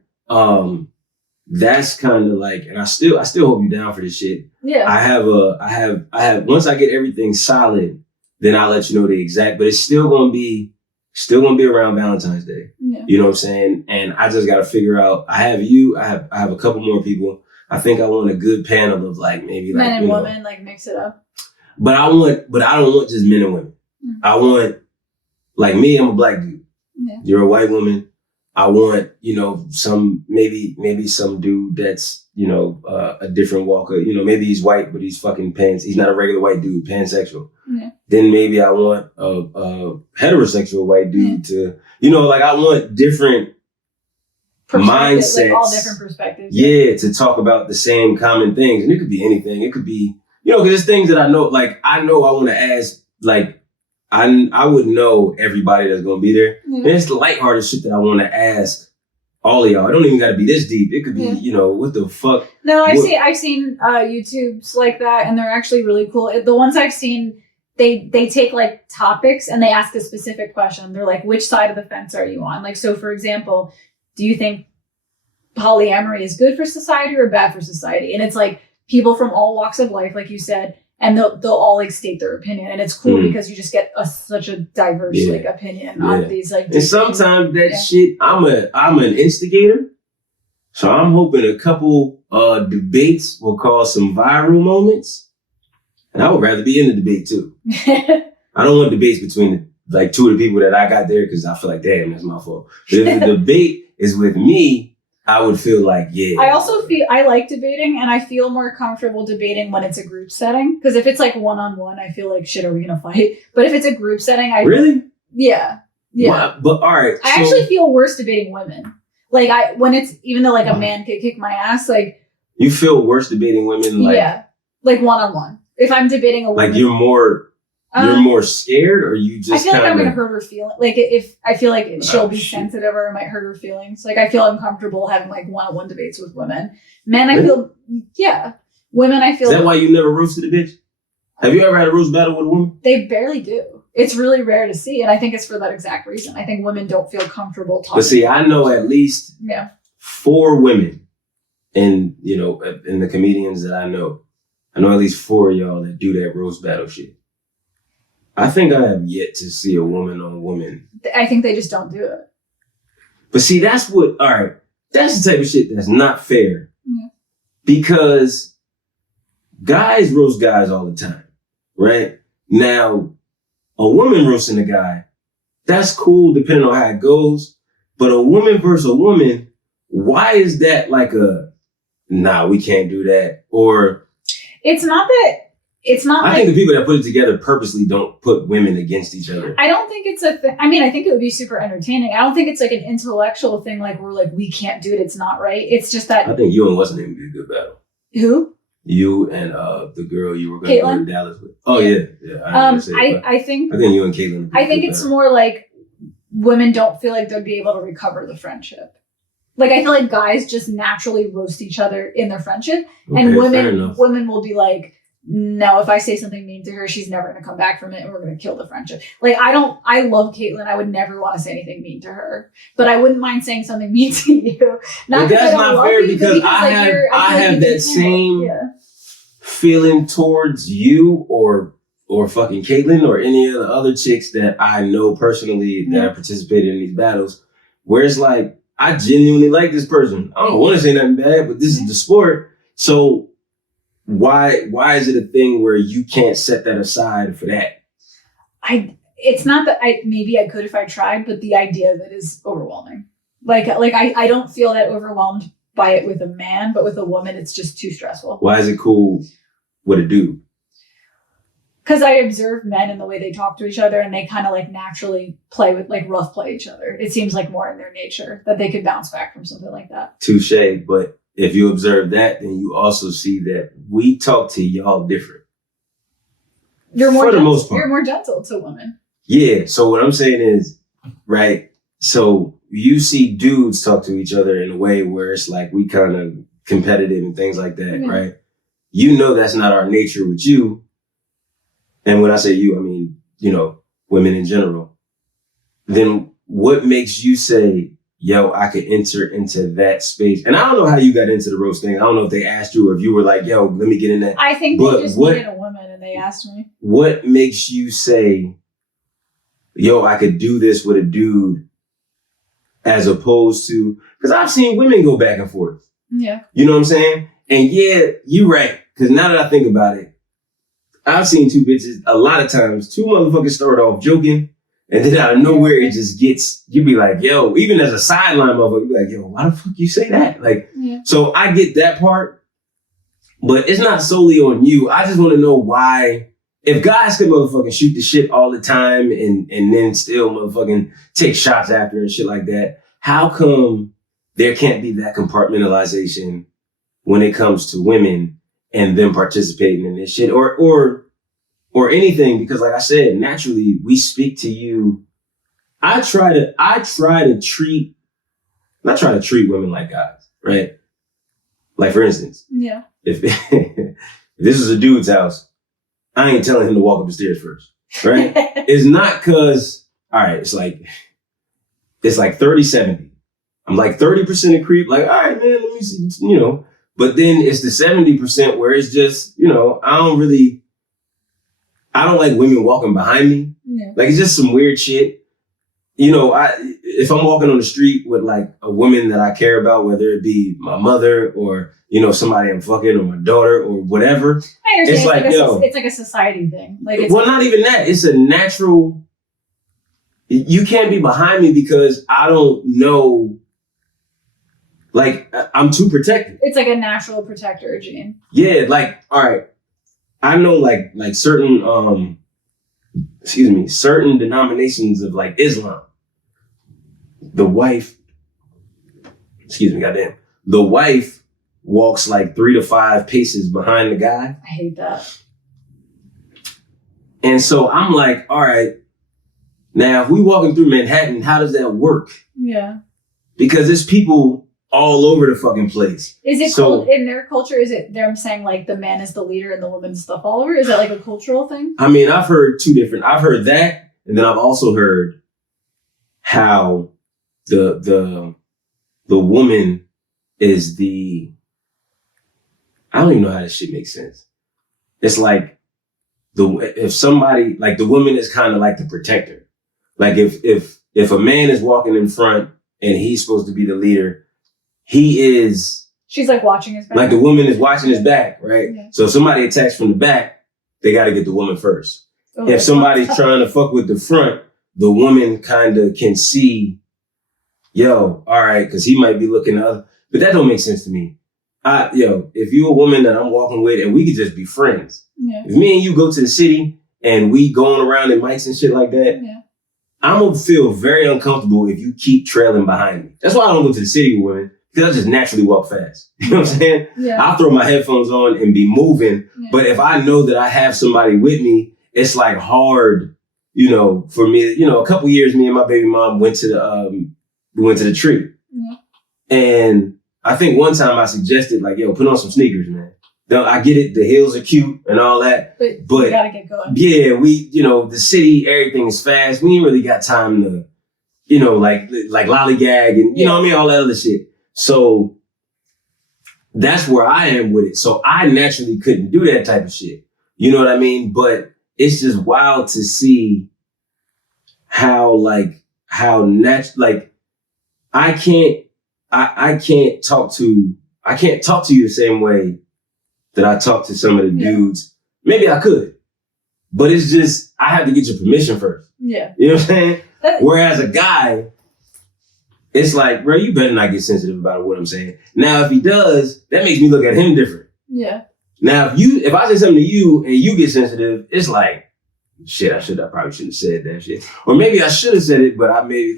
That's kind of like, and I still hope you down for this shit. Yeah, I have. Once I get everything solid, then I'll let you know the exact. But it's still gonna be around Valentine's Day. Yeah. You know what I'm saying? And I just gotta figure out. I have you. I have a couple more people. I think I want a good panel of like maybe like men and women, like mix it up. But I don't want just men and women. Mm-hmm. I want, like me. I'm a black dude. Yeah. You're a white woman. I want, some, maybe some dude that's, a different walk of, maybe he's white, but he's fucking he's not a regular white dude, pansexual. Yeah. Then maybe I want a heterosexual white dude to, like I want different mindsets. Like all different perspectives. Yeah, to talk about the same common things. And it could be anything. It could be, because there's things that I know, like I know I want to ask, like, I would know everybody that's going to be there. Mm-hmm. And it's the lighthearted shit that I want to ask all of y'all. It don't even got to be this deep. It could be, what the fuck? No, I've seen YouTubes like that, and they're actually really cool. The ones I've seen, they take like topics and they ask a specific question. They're like, which side of the fence are you on? Like, so for example, do you think polyamory is good for society or bad for society? And it's like people from all walks of life, like you said, and they'll all like state their opinion, and it's cool because you just get such a diverse like opinion on these like. And sometimes that shit, I'm an instigator, so I'm hoping a couple debates will cause some viral moments, and I would rather be in the debate too. I don't want debates between like two of the people that I got there because I feel like, damn, that's my fault. But if the debate is with me, I would feel like, I also feel I like debating, and I feel more comfortable debating when it's a group setting. Because if it's like one-on-one, I feel like, shit, are we gonna fight? But if it's a group setting, yeah. Well, but all right, I actually feel worse debating women. Like when it's, even though like a man could kick my ass, like you feel worse debating women, like like one-on-one. If I'm debating a woman, like you're more scared, or you just I feel like I'm gonna hurt her feelings. Like if I feel like she'll be sensitive, or it might hurt her feelings. Like I feel uncomfortable having like one-on-one debates with women. Men, I feel women. I feel. Is that why you never roasted a bitch? Have you ever had a roast battle with a woman? They barely do. It's really rare to see, and I think it's for that exact reason. I think women don't feel comfortable talking. But see, I know at least 4 women, and in the comedians that I know at least 4 of y'all that do that roast battle shit. I think I have yet to see a woman on woman. I think they just don't do it. But see, that's the type of shit that's not fair. Mm-hmm. Because guys roast guys all the time, right? Now, a woman roasting a guy, that's cool depending on how it goes. But a woman versus a woman, why is that like nah, we can't do that? Or it's not that. It's not. I think the people that put it together purposely don't put women against each other. I don't think it's a thing. I mean, I think it would be super entertaining. I don't think it's like an intellectual thing. Like we're like we can't do it. It's not right. It's just that. I think you and what's her name would be a good battle. Who? You and the girl you were going to go to Dallas with. Oh yeah. I think you and Caitlin. I think it's more like women don't feel like they'll be able to recover the friendship. Like I feel like guys just naturally roast each other in their friendship, and women will be like, no, if I say something mean to her, she's never going to come back from it and we're going to kill the friendship. Like, I love Caitlin. I would never want to say anything mean to her, but I wouldn't mind saying something mean to you. That's not fair because I have that same feeling towards you or fucking Caitlin or any of the other chicks that I know personally that have participated in these battles, where it's like, I genuinely like this person. I don't want to say nothing bad, but this is the sport. So why is it a thing where you can't set that aside for that? It's not that maybe I could if I tried, but the idea of it is overwhelming. Like I don't feel that overwhelmed by it with a man, but with a woman, it's just too stressful. Why is it cool with a dude? Because I observe men and the way they talk to each other and they kind of like naturally play with like rough play each other. It seems like more in their nature that they could bounce back from something like that. Touche, but if you observe that, then you also see that we talk to y'all different. You're more gentle to women. Yeah. So what I'm saying is, right? So you see dudes talk to each other in a way where it's like we kind of competitive and things like that, right? You know that's not our nature with you. And when I say you, I mean, women in general. Then what makes you say, yo, I could enter into that space? And I don't know how you got into the roast thing. I don't know if they asked you or if you were like, yo, let me get in that. I think they just needed a woman and they asked me. What makes you say, yo, I could do this with a dude as opposed to, because I've seen women go back and forth. Yeah. You know what I'm saying? And yeah, you're right. Because now that I think about it, I've seen two bitches a lot of times. Two motherfuckers start off joking, and then out of nowhere it just gets. You be like, yo, even as a sideline motherfucker, you be like, yo, why the fuck you say that? Like, so I get that part, but it's not solely on you. I just want to know why. If guys can motherfucking shoot the shit all the time and then still motherfucking take shots after and shit like that, how come there can't be that compartmentalization when it comes to women and them participating in this shit or anything? Because like I said, naturally we speak to you. I try to treat women like guys, right? Like for instance, if this is a dude's house, I ain't telling him to walk up the stairs first, right? It's not cause, all right, it's like 30-70. I'm like 30% a creep, like, all right, man, let me see, but then it's the 70% where it's just, I don't like women walking behind me. Yeah. Like, it's just some weird shit. If I'm walking on the street with like a woman that I care about, whether it be my mother or, somebody I'm fucking or my daughter or whatever. I understand. It's like a society thing. Not even that. It's a natural, you can't be behind me because I don't know. Like, I'm too protected. It's like a natural protector gene. Yeah, like, all right. I know like certain, certain denominations of like Islam. The wife walks like 3 to 5 paces behind the guy. I hate that. And so I'm like, all right, now if we walking through Manhattan, how does that work? Yeah. Because there's people all over the fucking place. Is it in their culture? Is it them saying like the man is the leader and the woman's the follower? Is that like a cultural thing? I mean, I've heard two different. I've heard that, and then I've also heard how the woman is the. I don't even know how this shit makes sense. It's like if somebody like the woman is kind of like the protector. Like if a man is walking in front and he's supposed to be the leader. She's like watching his back. Like the woman is watching his back, right? Yeah. So if somebody attacks from the back, they got to get the woman first. Oh, if somebody's trying to fuck with the front, the woman kind of can see, yo, all right, because he might be looking at other, but that don't make sense to me. If you're a woman that I'm walking with and we could just be friends. Yeah. If me and you go to the city and we going around in mics and shit like that, I'm gonna feel very uncomfortable if you keep trailing behind me. That's why I don't go to the city with women, because I just naturally walk fast. You know what I'm saying? Yeah. I'll throw my headphones on and be moving. Yeah. But if I know that I have somebody with me, it's like hard, for me. A couple years, me and my baby mom went to the tree. Yeah. And I think one time I suggested, like, yo, put on some sneakers, man. I get it, the hills are cute and all that. But you gotta get going. Yeah, the city, everything is fast. We ain't really got time to, like lollygag and, you know what I mean? All that other shit. So that's where I am with it. So I naturally couldn't do that type of shit. You know what I mean? But it's just wild to see how I can't talk to you the same way that I talk to some of the dudes. Maybe I could, but it's just, I have to get your permission first. Yeah. You know what I'm saying? Whereas a guy, it's like, bro, you better not get sensitive about what I'm saying. Now, if he does, that makes me look at him different. Yeah. Now, if I say something to you and you get sensitive, it's like, shit, I probably shouldn't have said that shit. Or maybe I should have said it, but I maybe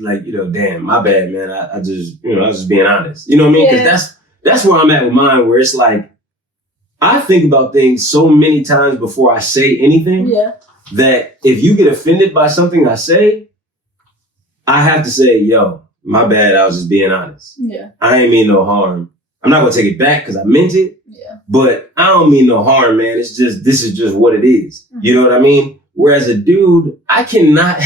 damn, my bad, man. I just, I was just being honest. You know what I mean? Because that's where I'm at with mine, where it's like, I think about things so many times before I say anything that if you get offended by something I say, I have to say, yo, my bad, I was just being honest. Yeah. I ain't mean no harm. I'm not going to take it back because I meant it. Yeah. But I don't mean no harm, man. It's just, this is just what it is. Mm-hmm. You know what I mean? Whereas a dude, I cannot,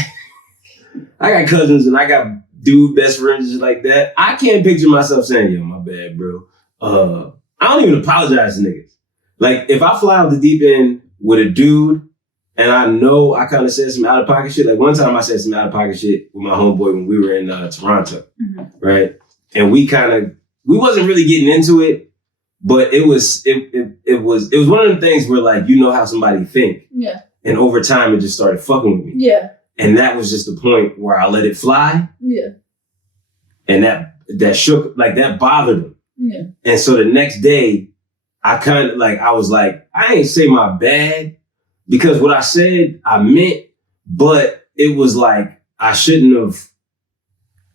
I got cousins and I got dude best friends just like that. I can't picture myself saying, yo, my bad, bro. I don't even apologize to niggas. Like, if I fly off the deep end with a dude and I know I kind of said some out of pocket shit, like one time I said some out of pocket shit with my homeboy when we were in Toronto, right? And we wasn't really getting into it, but it was one of the things where, like, you know how somebody think. Yeah. And over time, it just started fucking with me. Yeah. And that was just the point where I let it fly. Yeah. And that shook, like, that bothered him. Yeah. And so the next day, I kind of I was like, I ain't say my bad because what I said, I meant, but it was like, I shouldn't have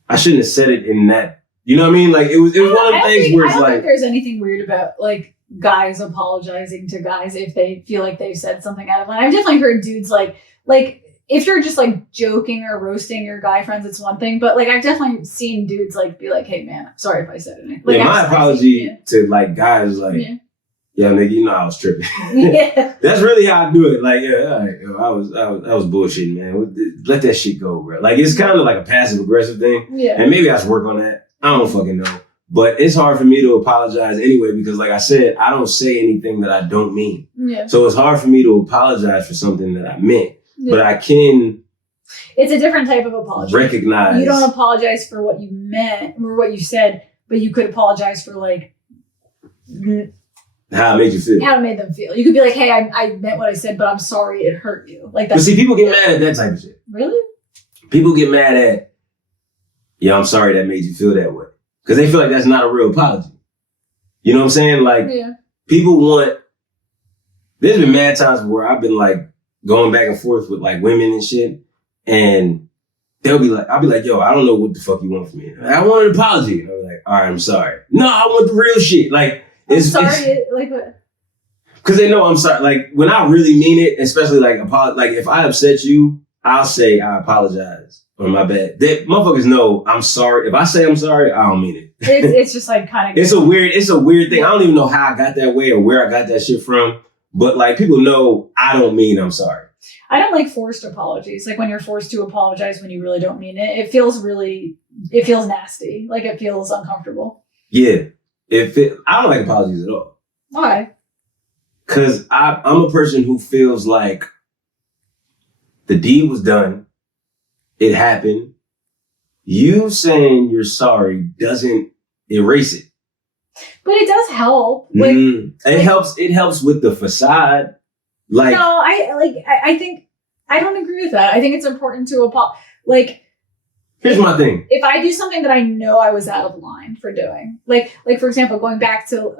said it in that, you know what I mean? Like, it was one of the things where it's like. I don't think there's anything weird about, like, guys apologizing to guys if they feel like they've said something out of line. I've definitely heard dudes like if you're just like joking or roasting your guy friends, it's one thing. But like I've definitely seen dudes like be like, "Hey man, sorry if I said anything." Like, my apology to like guys like, "Yeah, nigga, I was tripping." Yeah. That's really how I do it. Like, yeah, all right, I was bullshitting, man. Let that shit go, bro. Like, it's kind of like a passive aggressive thing. Yeah. And maybe I should work on that. I don't fucking know. But it's hard for me to apologize anyway, because like I said, I don't say anything that I don't mean. Yeah. So it's hard for me to apologize for something that I meant. Yeah. But I can. It's a different type of apology. Recognize. You don't apologize for what you meant or what you said, but you could apologize for like. How it made you feel. How it made them feel. You could be like, hey, I meant what I said, but I'm sorry it hurt you. Like that. But see, people get mad at that type of shit. Really? People get mad at, yeah, I'm sorry that made you feel that way. Because they feel like that's not a real apology. You know what I'm saying? Like, people want... There's been mad times where I've been, like, going back and forth with, like, women and shit. And I'll be like, yo, I don't know what the fuck you want from me. I want an apology. I'll be like, all right, I'm sorry. No, I want the real shit. Like, it's like what? Because they know I'm sorry. Like, when I really mean it, especially, like, if I upset you, I'll say I apologize. Or my bad. Motherfuckers know I'm sorry. If I say I'm sorry, I don't mean it. It's just like kind of. It's a weird thing. I don't even know how I got that way or where I got that shit from. But like people know I don't mean I'm sorry. I don't like forced apologies. Like when you're forced to apologize when you really don't mean it. It feels nasty. Like it feels uncomfortable. Yeah. I don't like apologies at all. Why? Because I'm a person who feels like the deed was done. It happened. You saying you're sorry doesn't erase it. But it does help. Like, it helps with the facade. Like, no, I think I don't agree with that. I think it's important to Here's my thing. If I do something that I know I was out of line for doing, like for example, going back to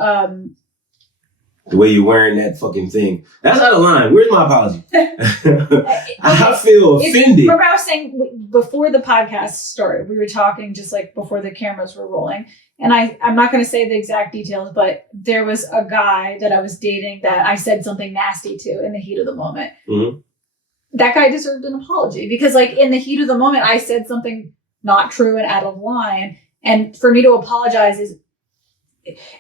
the way you're wearing that fucking thing, that's out of line. Where's my apology? I feel offended. Remember I was saying before the podcast started, we were talking just like before the cameras were rolling, and I'm not going to say the exact details, but there was a guy that I was dating that I said something nasty to in the heat of the moment. Mm-hmm. That guy deserved an apology because like in the heat of the moment, I said something not true and out of line. And for me to apologize is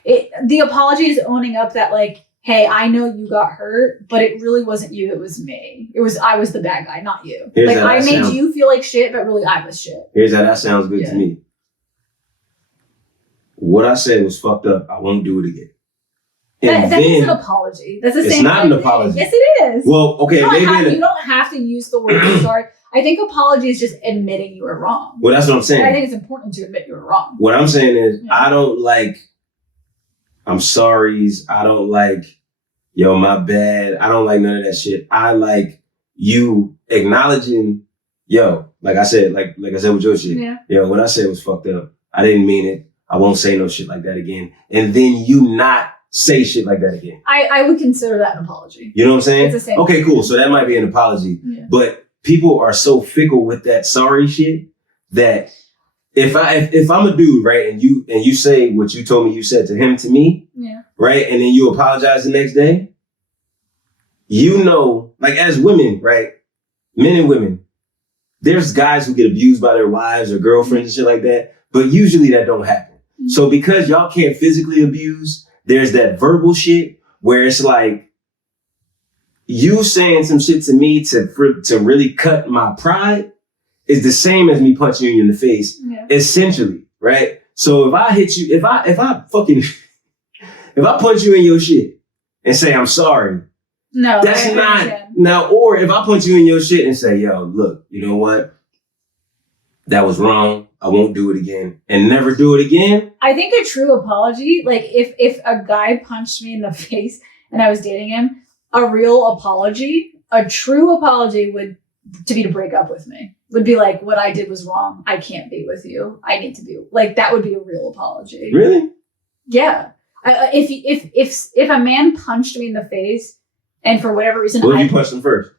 the apology is owning up that like, hey, I know you got hurt, but it really wasn't you. It was me. I was the bad guy, not you. Like I made you feel like shit, but really I was shit. Here's how that sounds good to me. What I said was fucked up. I won't do it again. That is an apology. That's the same thing. It's not an apology. Yes, it is. Well, okay. You don't have to use the word sorry. I think apology is just admitting you were wrong. Well, that's what I'm saying. And I think it's important to admit you were wrong. What I'm saying is I don't like I'm sorry's. I don't like, yo, my bad. I don't like none of that shit. I like you acknowledging, yo, like I said with your shit. Yeah. Yo, what I said was fucked up. I didn't mean it. I won't say no shit like that again. And then you not say shit like that again. I would consider that an apology. You know what I'm saying? It's the same okay, thing. Cool. So that might be an apology. Yeah. But people are so fickle with that sorry shit that if I'm a dude, right, and you say what you told me you said to him to me, right, and then you apologize the next day, you know, like as women, right, men and women, there's guys who get abused by their wives or girlfriends and shit like that, but usually that don't happen. Mm-hmm. So because y'all can't physically abuse, there's that verbal shit where it's like you saying some shit to me to really cut my pride is the same as me punching you in the face, essentially, right? So if I hit you, if I punch you in your shit and say I'm sorry, no, that's not now. Or if I punch you in your shit and say, yo, look, you know what? That was wrong. I won't do it again and never do it again. I think a true apology, like if a guy punched me in the face and I was dating him, a true apology would be to break up with me. Would be like, what I did was wrong. I can't be with you. I need to be like, that would be a real apology. Really? Yeah. If a man punched me in the face and for whatever reason, what if you punched him first?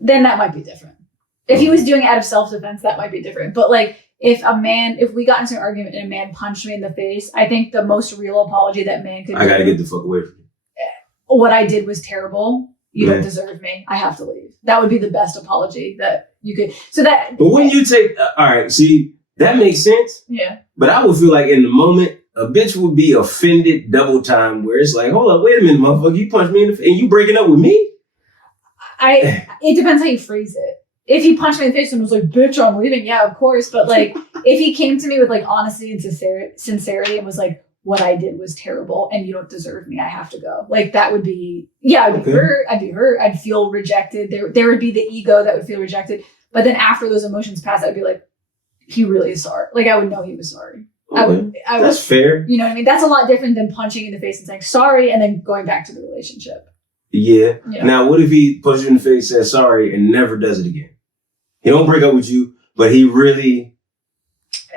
Then that might be different. If he was doing it out of self-defense, that might be different. But like, if we got into an argument and a man punched me in the face, I think the most real apology that man could do. I gotta get the fuck away from you. What I did was terrible. You don't deserve me. I have to leave. That would be the best apology that you could. But when you take, all right, see, that makes sense. Yeah. But I would feel like in the moment, a bitch would be offended double time where it's like, hold up, wait a minute, motherfucker, you punched me in the face and you breaking up with me? It depends how you phrase it. If he punched me in the face and was like, bitch, I'm leaving. Yeah, of course. But like, if he came to me with like honesty and sincerity and was like, what I did was terrible and you don't deserve me. I have to go. Like that would be, I'd be hurt. I'd feel rejected. There would be the ego that would feel rejected. But then after those emotions pass, I'd be like, he really is sorry. Like I would know he was sorry. Okay. That's fair. You know what I mean? That's a lot different than punching in the face and saying sorry and then going back to the relationship. Yeah. Now, what if he punches you in the face, says sorry, and never does it again? He don't break up with you, but he really...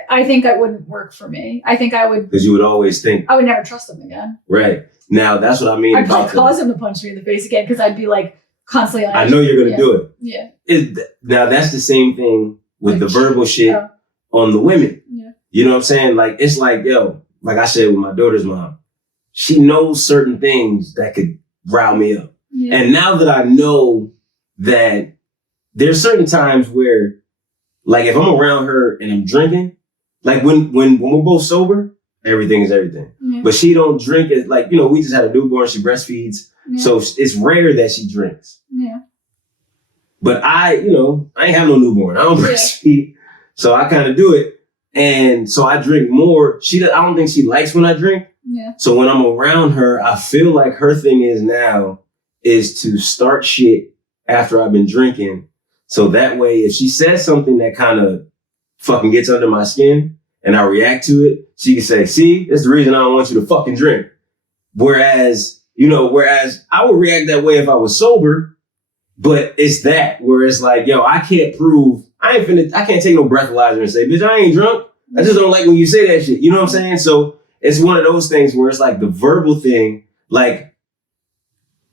I think that wouldn't work for me. I think I would... Because you would always think... I would never trust him again. Right. Now, that's what I mean. I'd probably cause him to punch me in the face again because I'd be like constantly... I know you're going to do it. Yeah. Now, that's the same thing with the verbal shit on the women. Yeah. You know what I'm saying? Like, it's like, yo, like I said with my daughter's mom, she knows certain things that could rile me up. Yeah. And now that I know that there's certain times where, like, if I'm around her and I'm drinking, like when we're both sober, everything is everything. Yeah. But she don't drink it. Like, you know, we just had a newborn. She breastfeeds. Yeah. So it's rare that she drinks. Yeah. But I ain't have no newborn. I don't breastfeed. So I kind of do it. And so I drink more. I don't think she likes when I drink. Yeah. So when I'm around her, I feel like her thing is to start shit after I've been drinking. So that way, if she says something that kind of fucking gets under my skin and I react to it, she can say, see, that's the reason I don't want you to fucking drink. Whereas I would react that way if I was sober, But it's that where it's like, yo, I can't take no breathalyzer and say, bitch, I ain't drunk. I just don't like when you say that shit. You know what I'm saying? So it's one of those things where it's like the verbal thing, like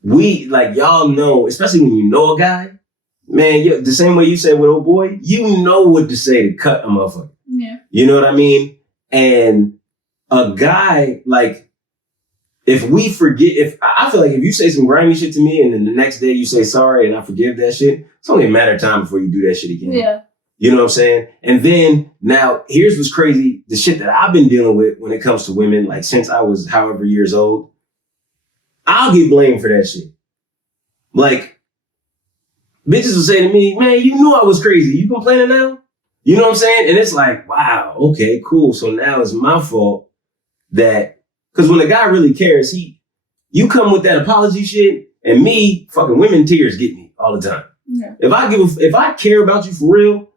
y'all know, especially when you know a guy, man, the same way you said with old boy, you know what to say to cut a motherfucker. Yeah. You know what I mean? And a guy, like, if we forget, I feel like if you say some grimy shit to me and then the next day you say sorry and I forgive that shit, it's only a matter of time before you do that shit again. Yeah. You know what I'm saying? And then now here's what's crazy. The shit that I've been dealing with when it comes to women, like since I was however years old, I'll get blamed for that shit. Like, bitches will say to me, man, you knew I was crazy. You complaining now? You know what I'm saying? And it's like, wow, okay, cool. So now it's my fault that, because when a guy really cares, you come with that apology shit, and me, fucking women tears get me all the time. Yeah. If I care about you for real,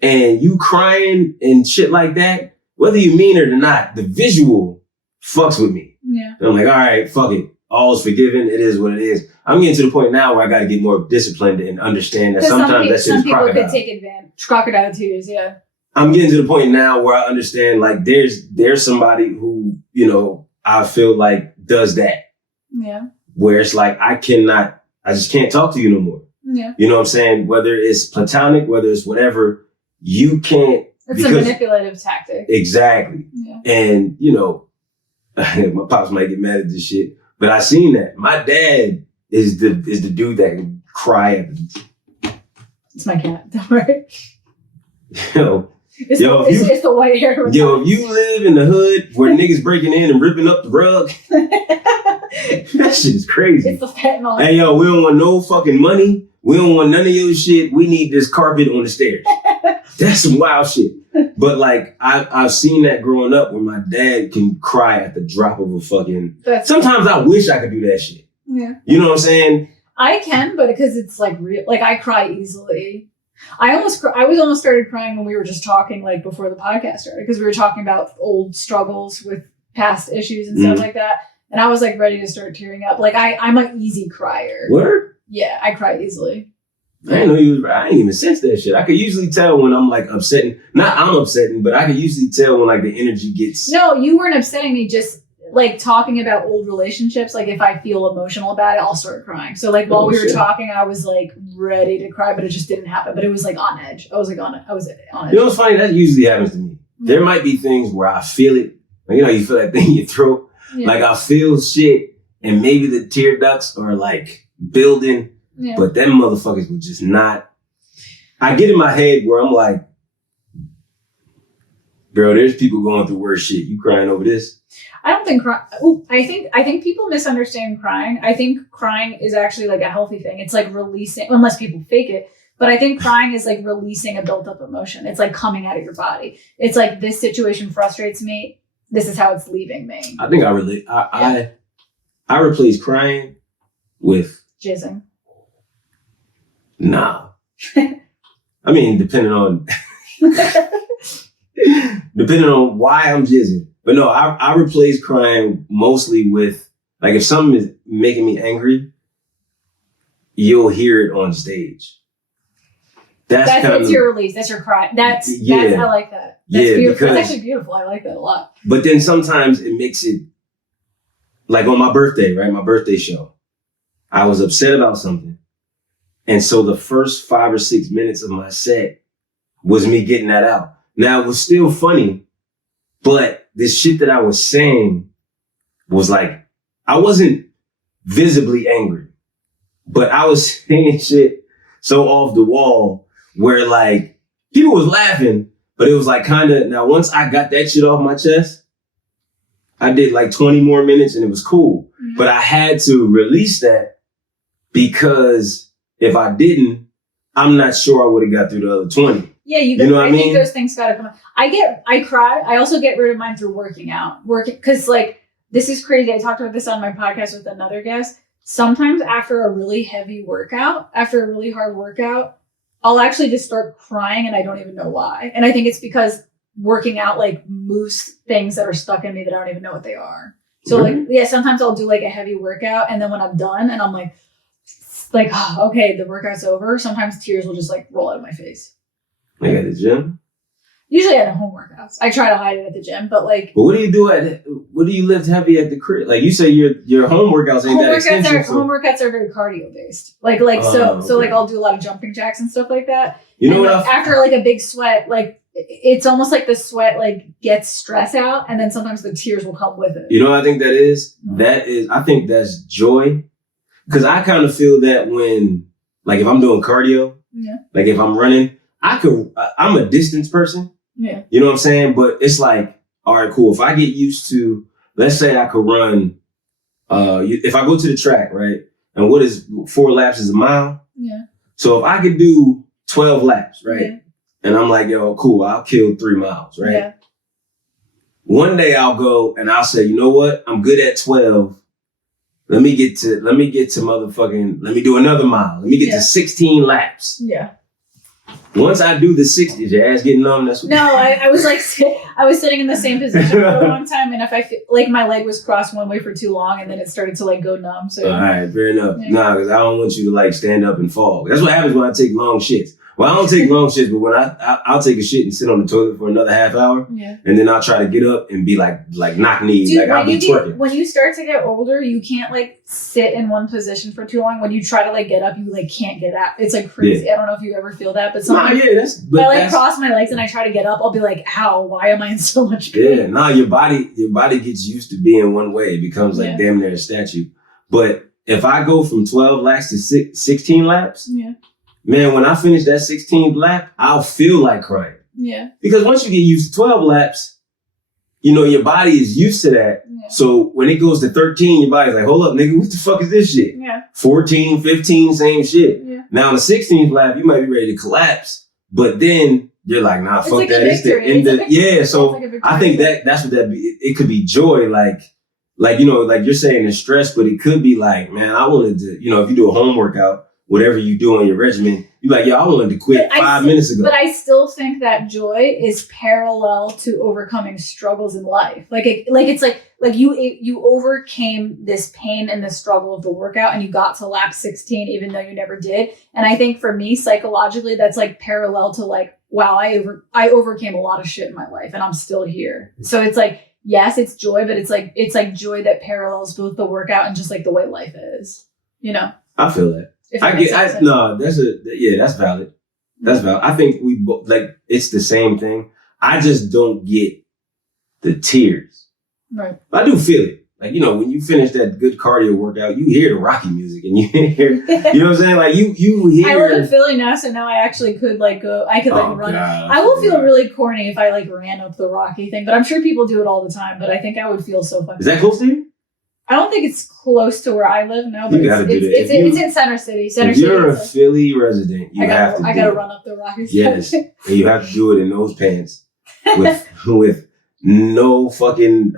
and you crying and shit like that, whether you mean it or not, the visual fucks with me. Yeah. And I'm like, all right, fuck it. All's forgiven. It is what it is. I'm getting to the point now where I got to get more disciplined and understand that sometimes that shit is crocodile. Some people could take advantage. Crocodile tears, yeah. I'm getting to the point now where I understand, like, there's somebody who, you know, I feel like does that. Yeah. Where it's like, I just can't talk to you no more. Yeah. You know what I'm saying? Whether it's platonic, whether it's whatever, you can't. It's a manipulative tactic. Exactly. Yeah. And, you know, my pops might get mad at this shit, but I seen that. My dad is the dude that can cry at the... It's my cat, don't worry. It's the white hair. If you live in the hood where niggas breaking in and ripping up the rug, that shit is crazy. It's the fentanyl. Hey, yo, we don't want no fucking money. We don't want none of your shit. We need this carpet on the stairs. That's some wild shit. But like, I've seen that growing up where my dad can cry at the drop of a fucking... Sometimes I wish I could do that shit. Yeah. You know what I'm saying? I can, but because it's like real, like I cry easily. I almost started crying when we were just talking, like before the podcast started, because we were talking about old struggles with past issues and stuff like that. And I was like ready to start tearing up. Like I'm an easy crier. Word? Yeah, I cry easily. I didn't know you was. I didn't even sense that shit. I could usually tell when I'm like upsetting. Not I'm upsetting, but I could usually tell when like the energy gets. No, you weren't upsetting me. Just like talking about old relationships. Like if I feel emotional about it, I'll start crying. So like while we were talking, I was like ready to cry, but it just didn't happen. But it was like on edge. I was on edge. You know what's funny? That usually happens to me. Mm-hmm. There might be things where I feel it. You know, you feel that thing in your throat. Yeah. Like I feel shit, and maybe the tear ducts are like building. Yeah. But them motherfuckers would just not. I get in my head where I'm like, girl, there's people going through worse shit. You crying over this? I don't think I think people misunderstand crying. I think crying is actually like a healthy thing. It's like releasing, unless people fake it. But I think crying is like releasing a built up emotion. It's like coming out of your body. It's like, this situation frustrates me. This is how it's leaving me. I think I replace crying with jizzing. Nah. I mean, depending on why I'm jizzing. But no, I replace crying mostly with, like, if something is making me angry, you'll hear it on stage. That's your release. That's your cry. That's I like that. That's beautiful. That's actually beautiful. I like that a lot. But then sometimes it makes it, like on my birthday, right? My birthday show. I was upset about something. And so the first 5 or 6 minutes of my set was me getting that out. Now, it was still funny, but this shit that I was saying was like, I wasn't visibly angry, but I was saying shit so off the wall where like people was laughing, but it was like kind of, now once I got that shit off my chest, I did like 20 more minutes and it was cool. Mm-hmm. But I had to release that because if I didn't, I'm not sure I would have got through the other 20. Yeah, you know what I mean? I think those things gotta come out. I cry. I also get rid of mine through working out. Because like, this is crazy. I talked about this on my podcast with another guest. Sometimes after a really heavy workout, after a really hard workout, I'll actually just start crying and I don't even know why. And I think it's because working out like moves things that are stuck in me that I don't even know what they are. So like, yeah, sometimes I'll do like a heavy workout and then when I'm done and I'm like, like, oh, okay, the workout's over, sometimes tears will just like roll out of my face. Like at the gym? Usually at home workouts. I try to hide it at the gym, but like. But what do you lift heavy at the crib? Like you say your home workouts ain't that extensive. Home workouts are very cardio based. So like I'll do a lot of jumping jacks and stuff like that. You know and what? After like a big sweat, like it's almost like the sweat like gets stress out, and then sometimes the tears will come with it. You know what I think that is? I think that's joy. Because I kind of feel that when, like if I'm doing cardio, like if I'm running, I'm a distance person. Yeah. You know what I'm saying? But it's like, all right, cool. If I get used to, let's say I could run, if I go to the track, right? And what is 4 laps is a mile? Yeah. So if I could do 12 laps, right? Yeah. And I'm like, yo, cool, I'll kill 3 miles, right? Yeah. One day I'll go and I'll say, you know what? I'm good at 12. Let me get to motherfucking, let me do another mile. Let me get to 16 laps. Yeah. Once I do the 60, your ass getting numb? That's what I was like, I was sitting in the same position for a long time, and if I feel like my leg was crossed one way for too long, and then it started to like go numb. So all right, fair enough. Yeah. Nah, because I don't want you to like stand up and fall. That's what happens when I take long shits. Well, I don't take long shits, but when I'll take a shit and sit on the toilet for another half hour, and then I'll try to get up and be like knock knees, dude, like I'll be twerking. When you start to get older, you can't like sit in one position for too long. When you try to like get up, you like can't get out. It's like crazy. I don't know if you ever feel that, but sometimes I cross my legs and I try to get up, I'll be like, ow, why am I in so much pain? Yeah, nah, your body gets used to being one way. It becomes like damn near a statue. But if I go from 12 laps to 16 laps, man, when I finish that 16th lap, I'll feel like crying. Yeah. Because once you get used to 12 laps, you know, your body is used to that. Yeah. So when it goes to 13, your body's like, hold up, nigga, what the fuck is this shit? Yeah. 14, 15, same shit. Yeah. Now on the 16th lap, you might be ready to collapse, but then you're like, nah, fuck like that. It's the end of, so I think that's what that be. It could be joy, like, you know, like you're saying it's stress, but it could be like, man, I wanted to, you know, if you do a home workout, whatever you do on your regimen, you're like, yo, I wanted to quit 5 minutes ago. But I still think that joy is parallel to overcoming struggles in life. It's like you overcame this pain and the struggle of the workout, and you got to lap 16, even though you never did. And I think for me, psychologically, that's like parallel to like, wow, I overcame a lot of shit in my life, and I'm still here. So it's like, yes, it's joy, but it's like joy that parallels both the workout and just like the way life is. You know? I feel that. That's valid. That's valid. I think we both, like, it's the same thing. I just don't get the tears. Right. I do feel it. Like, you know, when you finish that good cardio workout, you hear the Rocky music and you hear, you know what I'm saying? Like you hear. I live in Philly now, so now I actually could like go, I could like run. God, I will feel really corny if I like ran up the Rocky thing, but I'm sure people do it all the time, but I think I would feel so fucking. Is that close to you? I don't think it's close to where I live. No, but it's in Center City. If you're a Philly resident, I gotta run up the Rocky. Yes, and you have to do it in those pants with no fucking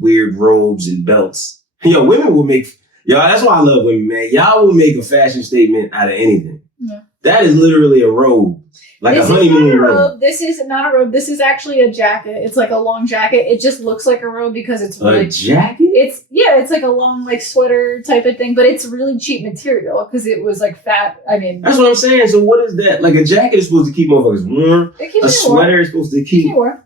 weird robes and belts. Yo, women will make that's why I love women, man. Y'all will make a fashion statement out of anything. Yeah. That is literally a robe. Like a honeymoon robe. This is not a robe. This is actually a jacket. It's like a long jacket. It just looks like a robe because it's really a jacket. It's like a long like sweater type of thing, but it's really cheap material because it was like fat. I mean, that's what I'm saying. So what is that? Like a jacket is supposed to keep motherfuckers warm. A sweater is supposed to keep. Warm.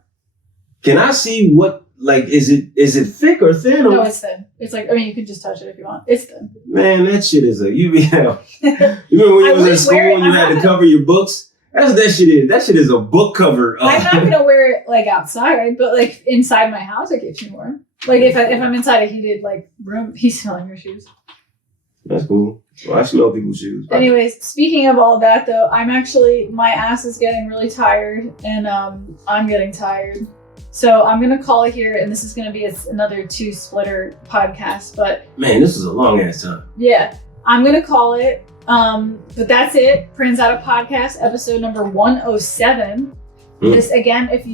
Can I see what? Like, is it thick or thin? No, it's thin. It's like, I mean, you can just touch it if you want. It's thin. Man, that shit is you remember when you was in school and you had to cover your books? That's what that shit is. That shit is a book cover. I'm not gonna wear it like outside, but like inside my house, it keeps me warm. Like if I'm inside a heated like room, he's smelling your shoes. That's cool. Well, I smell people's shoes. Anyways, speaking of all that though, my ass is getting really tired, and I'm getting tired. So I'm gonna call it here, and this is gonna be another 2-splitter podcast. But man, this is a long ass time. Yeah, I'm gonna call it. But that's it. Pranzata Podcast, episode number 107. This again, if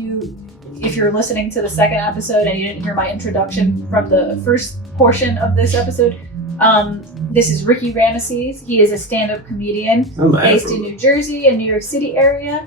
you're listening to the second episode and you didn't hear my introduction from the first portion of this episode, this is Ricky Ramesses. He is a stand-up comedian based in New Jersey and New York City area.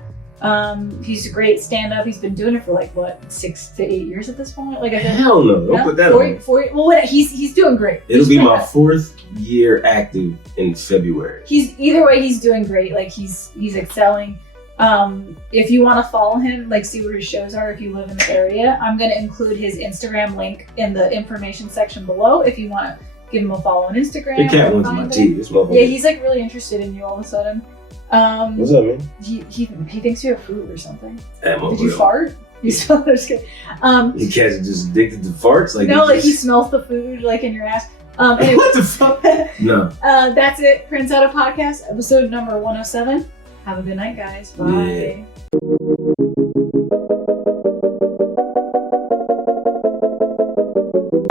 He's a great stand-up. He's been doing it for like what 6 to 8 years at this point. Like I think. Hell no! Don't put that on. Well, he's doing great. It'll be my 4th year active in February. Either way, he's doing great. Like he's excelling. If you want to follow him, like see where his shows are, if you live in the area, I'm going to include his Instagram link in the information section below. If you want to give him a follow on Instagram. The cat wants my tea. This motherfucker. Yeah, he's like really interested in you all of a sudden. What's up, man? He thinks you have food or something. Did you real. fart? You smell just kidding. You cats are just addicted to farts, like no, like he smells the food like in your ass. Anyway. What the fuck? No. That's it. Pranzata Podcast, episode number 107. Have a good night, guys. Bye. Yeah.